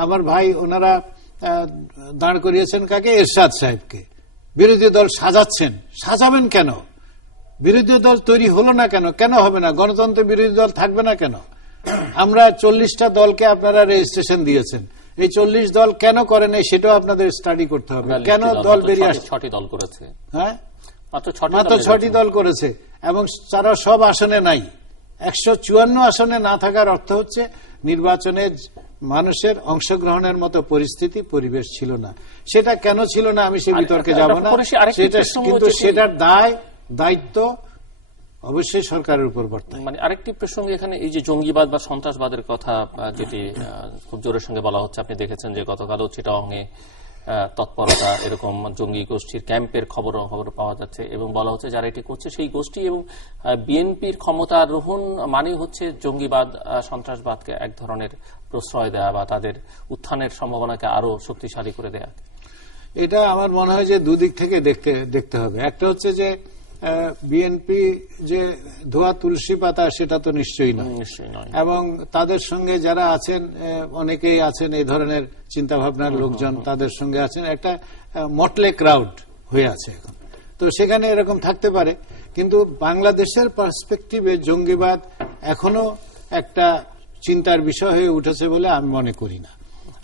আমার ভাই ওনারা দাঁড় করিয়েছেন কাকে? এরশাদ সাহেবকে। বিরোধী দল সাজাচ্ছেন, সাজাবেন কেন? বিরোধী দল তৈরি হলো না কেন? কেন হবে না? গণতন্ত্রে বিরোধী দল থাকবে না কেন? আমরা 40টা দলকে আপনারা রেজিস্ট্রেশন দিয়েছেন, এই 40 দল কেন করেন সেটাও আপনাদের স্টাডি করতে হবে। কেন দল বেরিয়ে আসছে? 6টি দল করেছে, হ্যাঁ মাত্র 6টি দল করেছে এবং তারা সব আসনে নাই। 154 আসনে না থাকার অর্থ হচ্ছে নির্বাচনে মানুষের অংশগ্রহণের মতো পরিস্থিতি পরিবেশ ছিল না। সেটা কেন ছিল না আমি সে বিতর্কে যাব না, কিন্তু সেটার দায়িত্ব অবশ্যই সরকারের উপর বর্তায়। মানে আরেকটি প্রসঙ্গে এখানে এই যে জঙ্গিবাদ বা সন্ত্রাসবাদের কথা যেটি খুব জোরের সঙ্গে বলা হচ্ছে, আপনি দেখেছেন যে গতকালও চিটাগংয়ে তৎপরতা, এরকম জঙ্গি গোষ্ঠীর ক্যাম্পের খবর পাওয়া যাচ্ছে এবং বলা হচ্ছে যারা এটি করছে সেই গোষ্ঠী এবং বিএনপির ক্ষমতারোহণ মানে হচ্ছে জঙ্গিবাদ সন্ত্রাসবাদকে এক ধরনের প্রশ্রয় দেয়া বা তাদের উত্থানের সম্ভাবনাকে আরো শক্তিশালী করে দেয়া। এটা আমার মনে হয় যে দুদিক থেকে দেখতে হবে। একটা হচ্ছে যে বিএনপি যে ধোয়া তুলসী পাতা সেটা তো নিশ্চয়ই নয়, এবং তাদের সঙ্গে যারা আছেন অনেকেই আছেন এই ধরনের চিন্তা ভাবনার লোকজন, তাদের সঙ্গে আছেন একটা মটলে ক্রাউড হয়ে আছে এখন। তো সেখানে এরকম থাকতে পারে, কিন্তু বাংলাদেশের পার্সপেক্টিভে জঙ্গিবাদ এখনো একটা চিন্তার বিষয় হয়ে উঠেছে বলে আমি মনে করি না।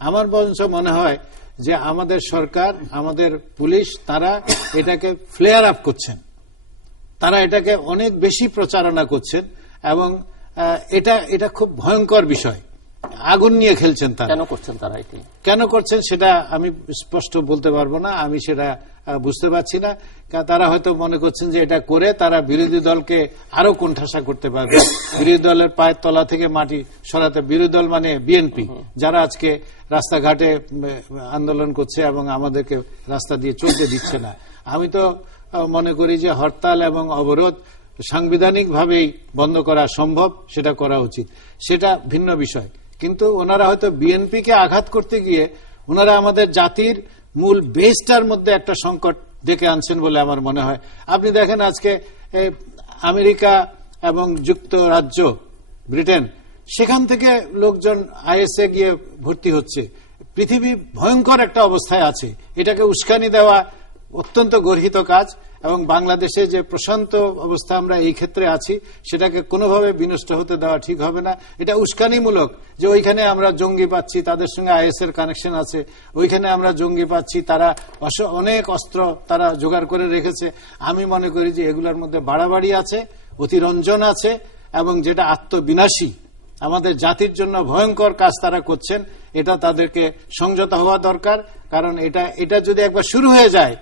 আমার বরঞ্চ মনে হয় যে আমাদের সরকার, আমাদের পুলিশ, তারা এটাকে ফ্লেয়ার আপ করছেন, তারা এটাকে অনেক বেশি প্রচারণা করছেন এবং এটা খুব ভয়ঙ্কর বিষয়। আগুন নিয়ে খেলছেন তারা। কেন করছেন তারা এটি? কেন করছেন সেটা আমি স্পষ্ট বলতে পারবো না, আমি সেটা বুঝতে পারছি না। তারা হয়তো মনে করছেন যে এটা করে তারা বিরোধী দলকে আরো কোণঠাসা করতে পারবে, বিরোধী দলের পায়ের তলা থেকে মাটি সরাতে। বিরোধী দল মানে বিএনপি, যারা আজকে রাস্তাঘাটে আন্দোলন করছে এবং আমাদেরকে রাস্তা দিয়ে চলতে দিচ্ছে না। আমি তো মনে করি যে হরতাল এবং অবরোধ সাংবিধানিকভাবেই বন্ধ করা সম্ভব, সেটা করা উচিত, সেটা ভিন্ন বিষয়। কিন্তু ওনারা হয়তো বিএনপিকে আঘাত করতে গিয়ে ওনারা আমাদের জাতির মূল বেসটার মধ্যে একটা সংকট ডেকে আনছেন বলে আমার মনে হয়। আপনি দেখেন আজকে আমেরিকা এবং যুক্তরাজ্য, ব্রিটেন, সেখান থেকে লোকজন আইএসএ গিয়ে ভর্তি হচ্ছে। পৃথিবী ভয়ঙ্কর একটা অবস্থায় আছে, এটাকে উস্কানি দেওয়া অত্যন্ত গর্হিত কাজ। এবং বাংলাদেশে যে প্রশান্ত অবস্থা আমরা এই ক্ষেত্রে আছি, সেটাকে কোনোভাবে বিনষ্ট হতে দেওয়া ঠিক হবে না। এটা উস্কানিমূলক যে ওইখানে আমরা জঙ্গি পাচ্ছি, তাদের সঙ্গে আইএস এর কানেকশন আছে, ওইখানে আমরা জঙ্গি পাচ্ছি, তারা অনেক অস্ত্র তারা জোগাড় করে রেখেছে। আমি মনে করি যে এগুলোর মধ্যে বাড়াবাড়ি আছে, অতিরঞ্জন আছে, এবং যেটা আত্মবিনাশী, আমাদের জাতির জন্য ভয়ঙ্কর কাজ তারা করছেন। এটা তাদেরকে সংযত হওয়া দরকার, কারণ এটা যদি একবার শুরু হয়ে যায়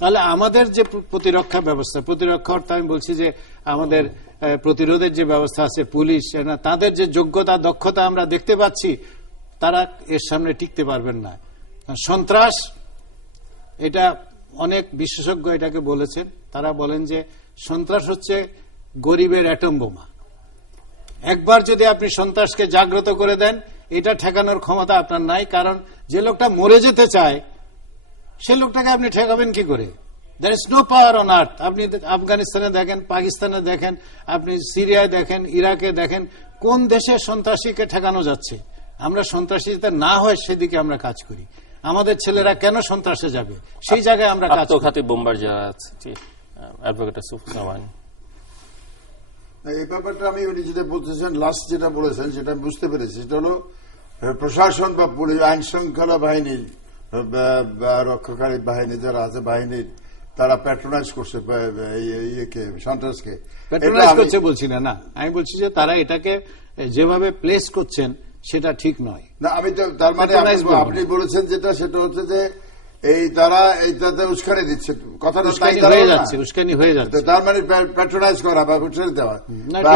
তাহলে আমাদের যে প্রতিরক্ষা ব্যবস্থা, প্রতিরক্ষা অর্থ আমি বলছি যে আমাদের প্রতিরোধের যে ব্যবস্থা আছে, পুলিশ, তাদের যে যোগ্যতা দক্ষতা আমরা দেখতে পাচ্ছি, তারা এর সামনে টিকতে পারবেন না। সন্ত্রাস, এটা অনেক বিশেষজ্ঞ এটাকে বলেছেন। তারা বলেন যে সন্ত্রাস হচ্ছে গরিবের অ্যাটম বোমা। একবার যদি আপনি সন্ত্রাসকে জাগ্রত করে দেন, এটা ঠেকানোর ক্ষমতা আপনার নাই। কারণ যে লোকটা মরে যেতে চায় সে লোকটাকে আপনি ঠেকাবেন কি করে? There is no power on earth. আপনি আফগানিস্তানে দেখেন, পাকিস্তানে দেখেন, আপনি সিরিয়ায় দেখেন, ইরাকে দেখেন, কোন দেশে সন্ত্রাসীকে ঠেকানো যাচ্ছে? আমরা সন্ত্রাসী যাতে না হয় সেদিকে আমরা কাজ করি। আমাদের ছেলেরা কেন সন্ত্রাসে যাবে, সেই জায়গায় আমরা কাজ করি। আত্মঘাতী বোমার যারা আছে, অ্যাডভোকেট সুফিয়ান, এই ব্যাপারটা আমি উনি যেটা বলতেছেন, লাস্ট যেটা বলেছেন সেটা আমি বুঝতে পেরেছি। সেটা হলো প্রশাসন বা পুলিশ, আইন শৃঙ্খলা বাহিনী, রক্ষাকারী বাহিনী যারা আছে, বাহিনীর তারা প্যাট্রোনাইজ করছে সন্ত্রাসকে। প্যাট্রোনাইজ করছে বলছি না, আমি বলছি যে তারা এটাকে যেভাবে প্লেস করছেন সেটা ঠিক নয়। না, আমি তো তার মানে আপনি বলেছেন যেটা, সেটা হচ্ছে যে এই তারা এইটাতে উস্কানি দিচ্ছে, কথাটা উস্কানি হয়ে যাচ্ছে। তার মানে প্যাট্রোনাইজ করা বা উস্কানি দেওয়া বা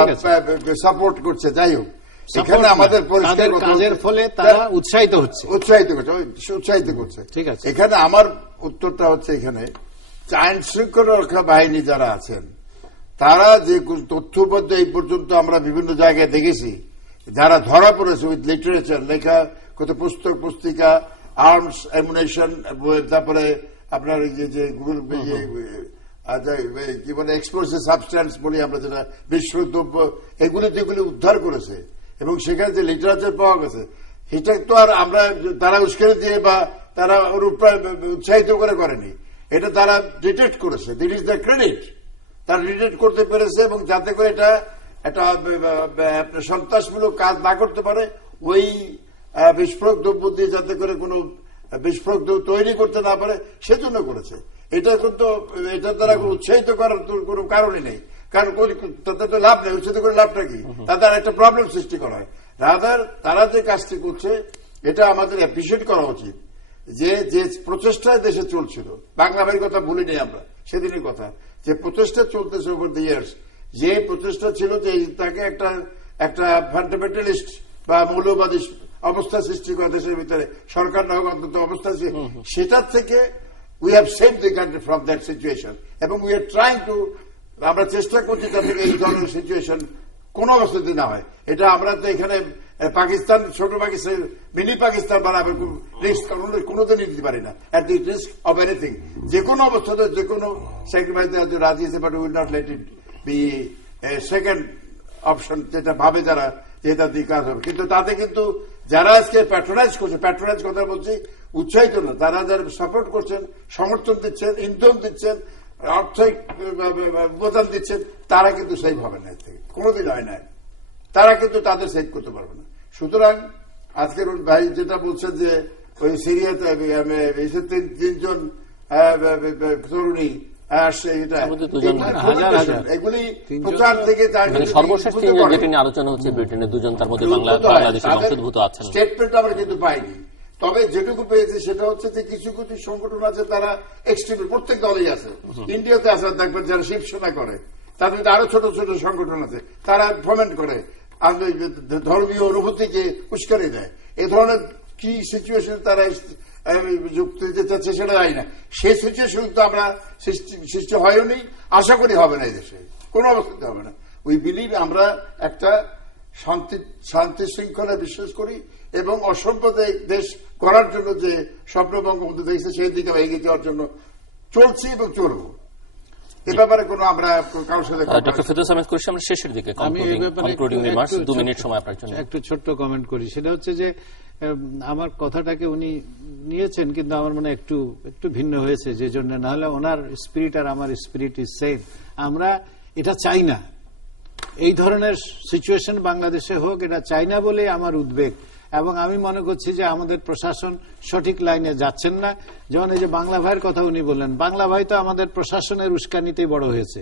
সাপোর্ট করছে, যাই হোক। এখানে আমাদের কাজের ফলে তারা উৎসাহিত করছে। ঠিক আছে, এখানে আমার উত্তরটা হচ্ছে, এখানে আইন শৃঙ্খলা রক্ষা বাহিনী যারা আছেন, তারা যে তথ্যবদ্ধ এই পর্যন্ত আমরা বিভিন্ন জায়গায় দেখেছি, যারা ধরা পড়েছে উইথ লিটারেচার, লেখা কত পুস্তক পুস্তিকা, আর্মস অ্যামুনেশন, তারপরে আপনার যে গুগল কি বলে এক্সপ্লোসিভ সাবস্ট্যান্স বলি আমরা, যেটা বিস্ফোরক, এগুলো যেগুলি উদ্ধার করেছে এবং সেখানে যে লিটারেচার পাওয়া গেছে, সেটা তো আর আমরা তারা উস্কানি দিয়ে বা তারা উৎসাহিত করে করেনি, এটা তারা ডিটেক্ট করেছে। দিট ইজ দ্য ক্রেডিট। তারা ডিটেক্ট করতে পেরেছে এবং যাতে করে এটা একটা সন্ত্রাসমূলক কাজ না করতে পারে, ওই বিস্ফোরক দ্রব্য দিয়ে যাতে করে কোনো বিস্ফোরক তৈরি করতে না পারে, সেজন্য করেছে। এটা কিন্তু এটা তারা উৎসাহিত করার কোনো কারণই নেই, কারণ তাদের তো লাভ নেই। উৎসাহিত করে লাভটা কি? তাদের একটা প্রবলেম সৃষ্টি করা হয়। রাদার তারা যে কাজটি করছে, এটা আমাদের অ্যাপ্রিসিয়েট করা উচিত। যে প্রচেষ্টায় দেশে চলছিল, বাংলা ভাইয়ের কথা ভুলিনি আমরা, সেদিনের কথা, যে প্রচেষ্টা চলতেছে ওভার দ্য ইয়ার্স, যে প্রচেষ্টা ছিল যে তাকে একটা ফান্ডামেন্টালিস্ট বা মৌলবাদী অবস্থা সৃষ্টি করা দেশের ভিতরে, সরকার না হোক অন্তত অবস্থা, সেটার থেকে we have saved the country from that situation, এবং উই আর ট্রাইং টু, আমরা চেষ্টা করছি যাতে এই ধরনের সিচুয়েশন কোন অবস্থাতে না হয়। এটা আমরা তো এখানে পাকিস্তান, ছোট পাকিস্তান, মিনি পাকিস্তান বানাবে রিস্ক কোনোদিন নিতে পারি না, at the risk of anything. যে কোনো অবস্থাতে যে কোনো স্যাক্রিফাইস দেওয়ার রাজি আছে, but will not let it be second option, যেটা ভাবে যারা যেটা দিয়ে কাজ হবে। কিন্তু তাতে কিন্তু যারা আজকে প্যাট্রোনাইজ করছে, প্যাট্রোনাইজ কথা বলছি, উৎসাহিত না, তারা যারা সাপোর্ট করছেন, সমর্থন দিচ্ছেন, ইনকাম দিচ্ছেন, অর্থনৈতিক উপাদান দিচ্ছেন, তারা কিন্তু সেভ হবে না, এর থেকে কোনোদিন হয় না। তারা কিন্তু তাদের সেভ করতে পারবে না। সুতরাং আজকের ভাই যেটা বলছেন যে ওই সিরিয়াতে তিনজন তরুণী আসছে, এটা তার মধ্যে দুজন এগুলি হাজার communication, হাজার। এগুলি প্রচার থেকে মানে সর্বশেষ তিনজন যেটি নিয়ে আলোচনা হচ্ছে ব্রিটেনের দুজন, তার মধ্যে বাংলাদেশের বংশোদ্ভূত আছেন। স্টেটমেন্ট আমরা কিন্তু পাইনি, তবে যেটুকু পেয়েছে সেটা হচ্ছে যে কিছু কিছু সংগঠন আছে তারা এক্সট্রিম, প্রত্যেক দলেই আছে, ইন্ডিয়াতে আছে দেখবেন যারা শিবসেনা করে, তার মধ্যে আরো ছোট ছোট সংগঠন আছে, তারা ফমেন্ট করে ধর্মীয় অনুভূতিকে উস্কানি দেয়। এ ধরনের কি সিচুয়েশন তারা যুক্তি দিতে চাচ্ছে সেটা জানি না। সেই সিচুয়েশন তো আমরা সৃষ্টি হয়নি, আশা করি হবে না, এই দেশে কোনো অবস্থাতে হবে না। উই বিলিভ আমরা একটা শান্তি শৃঙ্খলা বিশ্বাস করি এবং অসাম্প্রদায়িক দেশ করার জন্য যে স্বপ্ন বঙ্গবন্ধু দেখছে সেই দিকে এগিয়ে যাওয়ার জন্য চলছি এবং চলব। এ ব্যাপারে কোনো আমরা কারোর সাথে ডক্টর ফেরদৌস আহমেদ কুরেশি, আমরা শেষের দিকে কনক্লুডিং রিমার্কস, 2 মিনিট সময় আপনার জন্য। একটু ছোট্ট কমেন্ট করি, সেটা হচ্ছে যে আমার কথাটাকে উনি নিয়েছেন কিন্তু আমার মনে একটু ভিন্ন হয়েছে, যে জন্য না হলে ওনার স্পিরিট আর আমার স্পিরিট ইজ সেম। আমরা এটা চাই না, এই ধরনের সিচুয়েশন বাংলাদেশে হোক, এটা চাই না বলে আমার উদ্বেগ। এবং আমি মনে করছি যে আমাদের প্রশাসন সঠিক লাইনে যাচ্ছেন না। যেমন এই যে বাংলা ভাইয়ের কথা উনি বললেন, বাংলা ভাই তো আমাদের প্রশাসনের উস্কানিতেই বড় হয়েছে।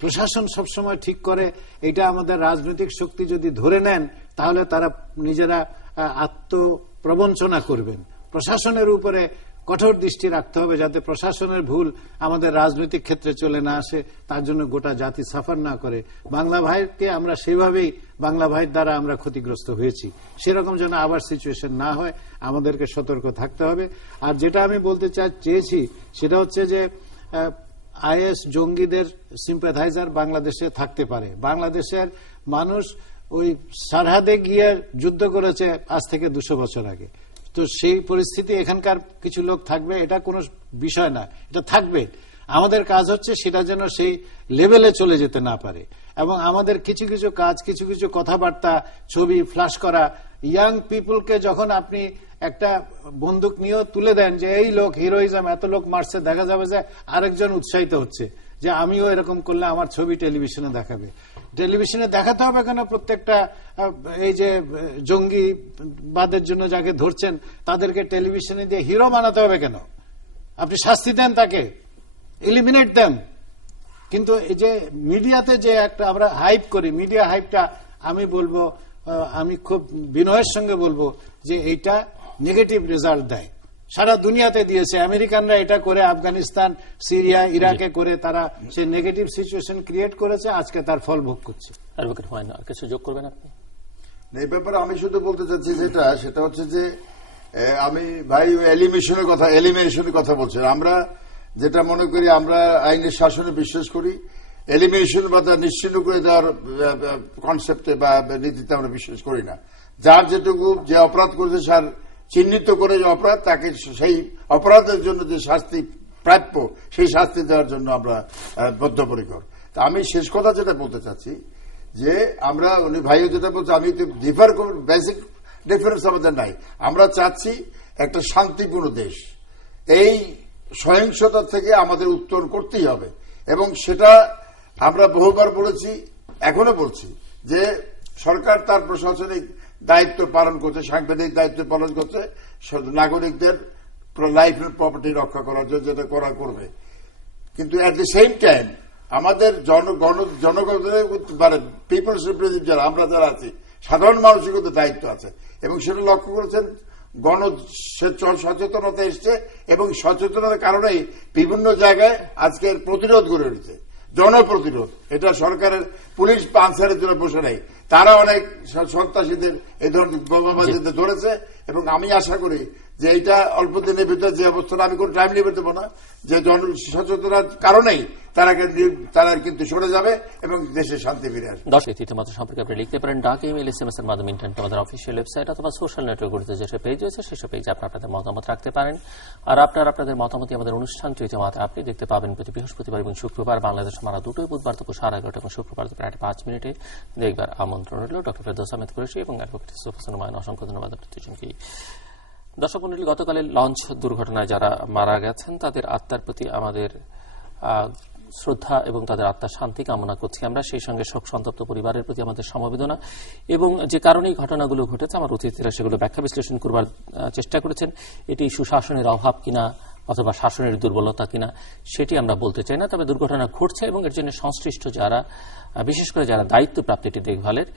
প্রশাসন সবসময় ঠিক করে, এটা আমাদের রাজনৈতিক শক্তি যদি ধরে নেন তাহলে তারা নিজেরা আত্মপ্রবঞ্চনা করবেন। প্রশাসনের উপরে কঠোর দৃষ্টি রাখতে হবে যাতে প্রশাসনের ভুল আমাদের রাজনৈতিক ক্ষেত্রে চলে না আসে, তার জন্য গোটা জাতি সাফার না করে। বাংলা ভাইকে আমরা সেভাবেই, বাংলা ভাইয়ের দ্বারা আমরা ক্ষতিগ্রস্ত হয়েছি, সেরকম যেন আবার সিচুয়েশন না হয়, আমাদেরকে সতর্ক থাকতে হবে। আর যেটা আমি বলতে চেয়েছি সেটা হচ্ছে যে আইএস জঙ্গিদের সিম্প্যাথাইজার বাংলাদেশে থাকতে পারে। বাংলাদেশের মানুষ ওই সারহাদে গিয়ে যুদ্ধ করেছে আজ থেকে 200 বছর আগে, তো সেই পরিস্থিতি এখানকার কিছু লোক থাকবে, এটা কোনো বিষয় না, এটা থাকবে। আমাদের কাজ হচ্ছে সেটা যেন সেই লেভেলে চলে যেতে না পারে। এবং আমাদের কিছু কিছু কাজ, কিছু কিছু কথাবার্তা, ছবি ফ্ল্যাশ করা, ইয়াং পিপলকে যখন আপনি একটা বন্দুক নিয়েও তুলে দেন যে এই লোক হিরোইজম, এত লোক মারছে, দেখা যাবে যে আরেকজন উৎসাহিত হচ্ছে যে আমিও এরকম করলে আমার ছবি টেলিভিশনে দেখাবে। টেলিভিশনে দেখাতে হবে কেন? প্রত্যেকটা এই যে জঙ্গিবাদের জন্য যাকে ধরছেন তাদেরকে টেলিভিশনে দিয়ে হিরো বানাতে হবে কেন? আপনি শাস্তি দেন তাকে, এলিমিনেট দেন। কিন্তু এই যে মিডিয়াতে যে একটা আমরা হাইপ করি, মিডিয়া হাইপটা আমি বলবো, আমি খুব বিনয়ের সঙ্গে বলবো যে এইটা নেগেটিভ রেজাল্ট দেয়। সারা দুনিয়াতে দিয়েছে, আমেরিকানরা এটা করে আফগানিস্তান, সিরিয়া, ইরাকে করে তারা সেই নেগেটিভ সিচুয়েশন ক্রিয়েট করেছে, আজকে তার ফল ভোগ করছে। কিছু যোগ করবেন আপনি এই ব্যাপারে? আমি শুধু বলতে চাচ্ছি সেটা হচ্ছে যে আমি ভাই এলিমিনেশনের কথা বলছেন। আমরা যেটা মনে করি, আমরা আইনের শাসনে বিশ্বাস করি, এলিমিনেশন বা নিশ্চিহ্ন করে দেওয়ার কনসেপ্টে বা নীতিতে আমরা বিশ্বাস করি না। যার যেটুকু যে অপরাধ করেছে তার চিহ্নিত করে যে অপরাধ, তাকে সেই অপরাধের জন্য যে শাস্তি প্রাপ্য সেই শাস্তি দেওয়ার জন্য আমরা বদ্ধপরিকর। তা আমি শেষ কথা যেটা বলতে চাচ্ছি যে আমরা, উনি ভাইও যেটা বলছে, আমি ডিফার করব, বেসিক ডিফারেন্স আমাদের নাই। আমরা চাচ্ছি একটা শান্তিপূর্ণ দেশ। এই সহিংসতা থেকে আমাদের উত্তরণ করতেই হবে এবং সেটা আমরা বহুবার বলেছি, এখনো বলছি যে সরকার তার প্রশাসনিক দায়িত্ব পালন করছে, সাংবিধানিক দায়িত্ব পালন করছে, নাগরিকদের লাইফ এন্ড প্রপার্টি রক্ষা করার জন্য যেটা করা করবে। কিন্তু এট দি সেম টাইম আমাদের জনগণের মানে পিপলস রিপ্রেজেন্টেটিভ যারা আমরা যারা আছি, সাধারণ মানুষের কিন্তু দায়িত্ব আছে এবং সেটা লক্ষ্য করেছেন। সচেতনতা এসছে এবং সচেতনতার কারণেই বিভিন্ন জায়গায় আজকের প্রতিরোধ গড়ে উঠেছে, জনপ্রতিরোধ। এটা সরকারের পুলিশ আনসারের জন্য বসে নেই, তারা অনেক সন্ত্রাসীদের এই ধরনের বোমাবাজিদের ধরেছে এবং আমি আশা করি যে এইটা অল্প দিনের ভিতরে যে অবস্থাটা, আমি কোন টাইম লিমিট দেবো না, যে সচেতনার কারণেই তারা কিন্তু সরে যাবে এবং দেশে শান্তি ফিরে আসবে। দর্শক তৃতীয়মাত্র সম্পর্কে আপনি লিখতে পারেন ডাক, ইমেল, SMS এর মাধ্যমে, ইন্টারনেট, আমাদের অফিসিয়াল ওয়েবসাইট অথবা সোশ্যাল নেটওয়ার্কগুলিতে যেসব পেজ রয়েছে সেসব পেজে আপনাদের মতামত রাখতে পারেন। আর আপনাদের মতামতই আমাদের অনুষ্ঠান তৃতীয়মাত্রা আপনি দেখতে পাবেন প্রতি বৃহস্পতিবার এবং শুক্রবার বাংলাদেশ মারা দুটোই, বুধবার দুপুর 5:30 এবং শুক্রবার দুপুর 5 মিনিটে দেখবার আমন্ত্রণ রইল। ডক্টর ফেরদৌস আহমেদ কুরেশি এবং অ্যাডভোকেট ইউসুফ হোসেন হুমায়ুন, অসংখ্য ধন্যবাদ দুজনকেই। দর্শক মণ্ডলী, গতকালের লঞ্চ দুর্ঘটনায় যারা মারা গেছেন তাদের আত্মার প্রতি আমাদের শ্রদ্ধা এবং তাদের আত্মার শান্তি কামনা করছি আমরা। সেই সঙ্গে শোক সন্তপ্ত পরিবারের প্রতি আমাদের সমবেদনা এবং যে কারণে ঘটনাগুলো ঘটেছে আমার অতিথিরা সেগুলো ব্যাখ্যা বিশ্লেষণ করবার চেষ্টা করেছেন। এটি সুশাসনের অভাব কিনা, অথবা শাসনের দুর্বলতা কিনা সেটি আমরা বলতে চাই না। তবে দুর্ঘটনা ঘটছে এবং এর জন্য সংশ্লিষ্ট যারা, বিশেষ করে যারা দায়িত্বপ্রাপ্ত এটি দেখভালের,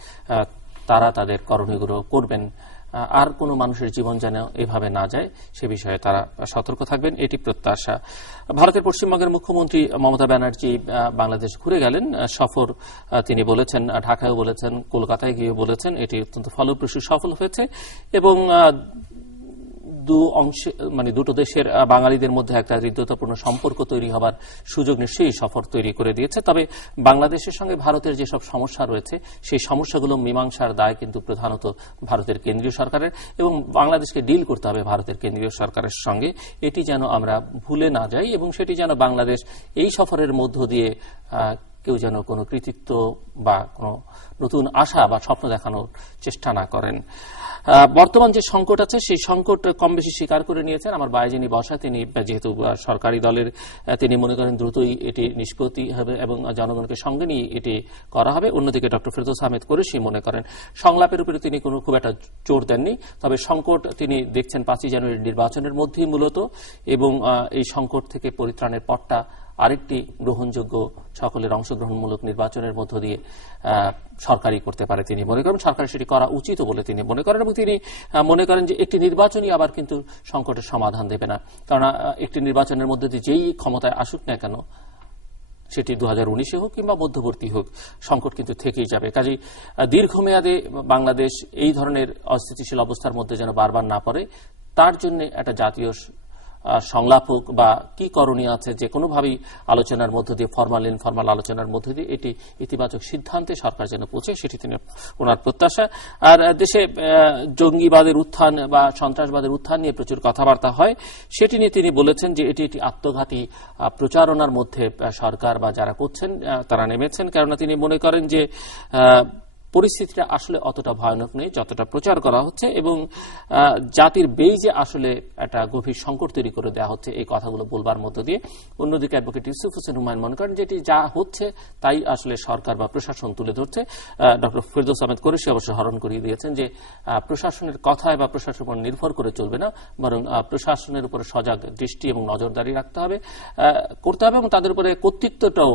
তারা তাদের করণীয়গুলো করবেন। আর কোনো মানুষের জীবন যেন এভাবে না যায় সে বিষয়ে তারা সতর্ক থাকবেন, এটি প্রত্যাশা। ভারতের পশ্চিমবঙ্গের মুখ্যমন্ত্রী মমতা ব্যানার্জি বাংলাদেশ ঘুরে গেলেন, সফর তিনি বলেছেন, ঢাকায়ও বলেছেন, কলকাতায় গিয়ে বলেছেন, এটি অত্যন্ত ফলপ্রসূ সফল হয়েছে এবং দুটো দেশের বাঙালিদের মধ্যে একটা হৃদ্যতাপূর্ণ সম্পর্ক তৈরি হবার সুযোগ নিশ্চয়ই সফর তৈরি করে দিয়েছে। তবে বাংলাদেশের সঙ্গে ভারতের যেসব সমস্যা রয়েছে সেই সমস্যাগুলো মীমাংসার দায় কিন্তু প্রধানত ভারতের কেন্দ্রীয় সরকারের এবং বাংলাদেশকে ডিল করতে হবে ভারতের কেন্দ্রীয় সরকারের সঙ্গে। এটি যেন আমরা ভুলে না যাই এবং সেটি যেন বাংলাদেশ এই সফরের মধ্য দিয়ে কেউ যেন কোনো কৃতিত্ব বা কোনো নতুন আশা বা স্বপ্ন দেখানোর চেষ্টা না করেন। বর্তমান যে সংকট আছে সেই সংকট কম বেশি স্বীকার করে নিয়েছেন আমার ভাই যিনি বসা, তিনি যেহেতু সরকারি দলের, তিনি মনে করেন দ্রুতই এটি নিষ্পত্তি হবে এবং জনগণকে সঙ্গে নিয়ে এটি করা হবে। অন্যদিকে ডক্টর ফেরদৌস আহমেদ কুরেশি মনে করেন সংলাপের উপরে তিনি কোনো খুব একটা জোর দেননি, তবে সংকট তিনি দেখছেন 5ই জানুয়ারির নির্বাচনের মধ্যেই মূলত এবং এই সংকট থেকে পরিত্রাণের পথটা আরেকটি গ্রহণযোগ্য সকলের অংশগ্রহণমূলক নির্বাচনের মধ্য দিয়ে সরকারই করতে পারে তিনি মনে করেন। সরকার সেটি করা উচিত বলে তিনি মনে করেন এবং তিনি মনে করেন যে একটি নির্বাচনই আবার কিন্তু সংকটের সমাধান দেবে না, কারণ একটি নির্বাচনের মধ্যে দিয়ে যেই ক্ষমতায় আসুক না কেন, সেটি 2019-এ হোক কিংবা মধ্যবর্তী হোক, সংকট কিন্তু থেকেই যাবে। কাজেই দীর্ঘমেয়াদে বাংলাদেশ এই ধরনের অস্থিতিশীল অবস্থার মধ্যে যেন বারবার না পড়ে, তার জন্য একটা জাতীয় সংলাপ হোক বা কি করণীয় আছে যে কোনোভাবেই আলোচনার মধ্য দিয়ে, ফরমাল ইনফরমাল আলোচনার মধ্য দিয়ে এটি ইতিবাচক সিদ্ধান্তে সরকার যেন পৌঁছে, সেটি তিনি ওনার প্রত্যাশা। আর দেশে জঙ্গিবাদের উত্থান বা সন্ত্রাসবাদের উত্থান নিয়ে প্রচুর কথাবার্তা হয়, সেটি নিয়ে তিনি বলেছেন যে এটি একটি আত্মঘাতী প্রচারণার মধ্যে সরকার বা যারা করছেন তারা নেমেছেন, কেননা তিনি মনে করেন যে পরিস্থিতিটা আসলে অতটা ভয়ানক নেই যতটা প্রচার করা হচ্ছে এবং জাতির বেইজে আসলে একটা গভীর সংকট তৈরি করে দেওয়া হচ্ছে এই কথাগুলো বলবার মধ্য দিয়ে। অন্যদিকে অ্যাডভোকেট ইউসুফ হোসেন হুমায়ুন মনে করেন যেটি যা হচ্ছে তাই আসলে সরকার বা প্রশাসন তুলে ধরছে। ডক্টর ফেরদৌস আহমেদ কুরেশি অবশ্য স্মরণ করিয়ে দিয়েছেন যে প্রশাসনের কথায় বা প্রশাসনের উপর নির্ভর করে চলবে না, বরং প্রশাসনের উপরে সজাগ দৃষ্টি এবং নজরদারি রাখতে হবে এবং তাদের উপরে কর্তৃত্বটাও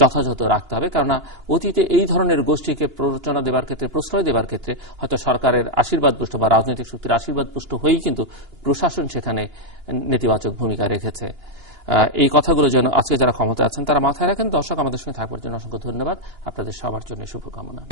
যথাযথ রাখতে হবে, কেননা অতীতে এই ধরনের গোষ্ঠীকে প্ররোচনা দেবার ক্ষেত্রে, প্রশ্রয় দেবার ক্ষেত্রে হয়তো সরকারের আশীর্বাদপুষ্ট বা রাজনৈতিক শক্তির আশীর্বাদপুষ্ট হয়েই কিন্তু প্রশাসন সেখানে নেতিবাচক ভূমিকা রেখেছে। এই কথাগুলো যেন আজকে যারা ক্ষমতা আছেন তারা মাথায় রাখেন। দর্শক, আমাদের সঙ্গে থাকবার জন্য অসংখ্য ধন্যবাদ। আপনাদের সবার জন্য শুভকামনা।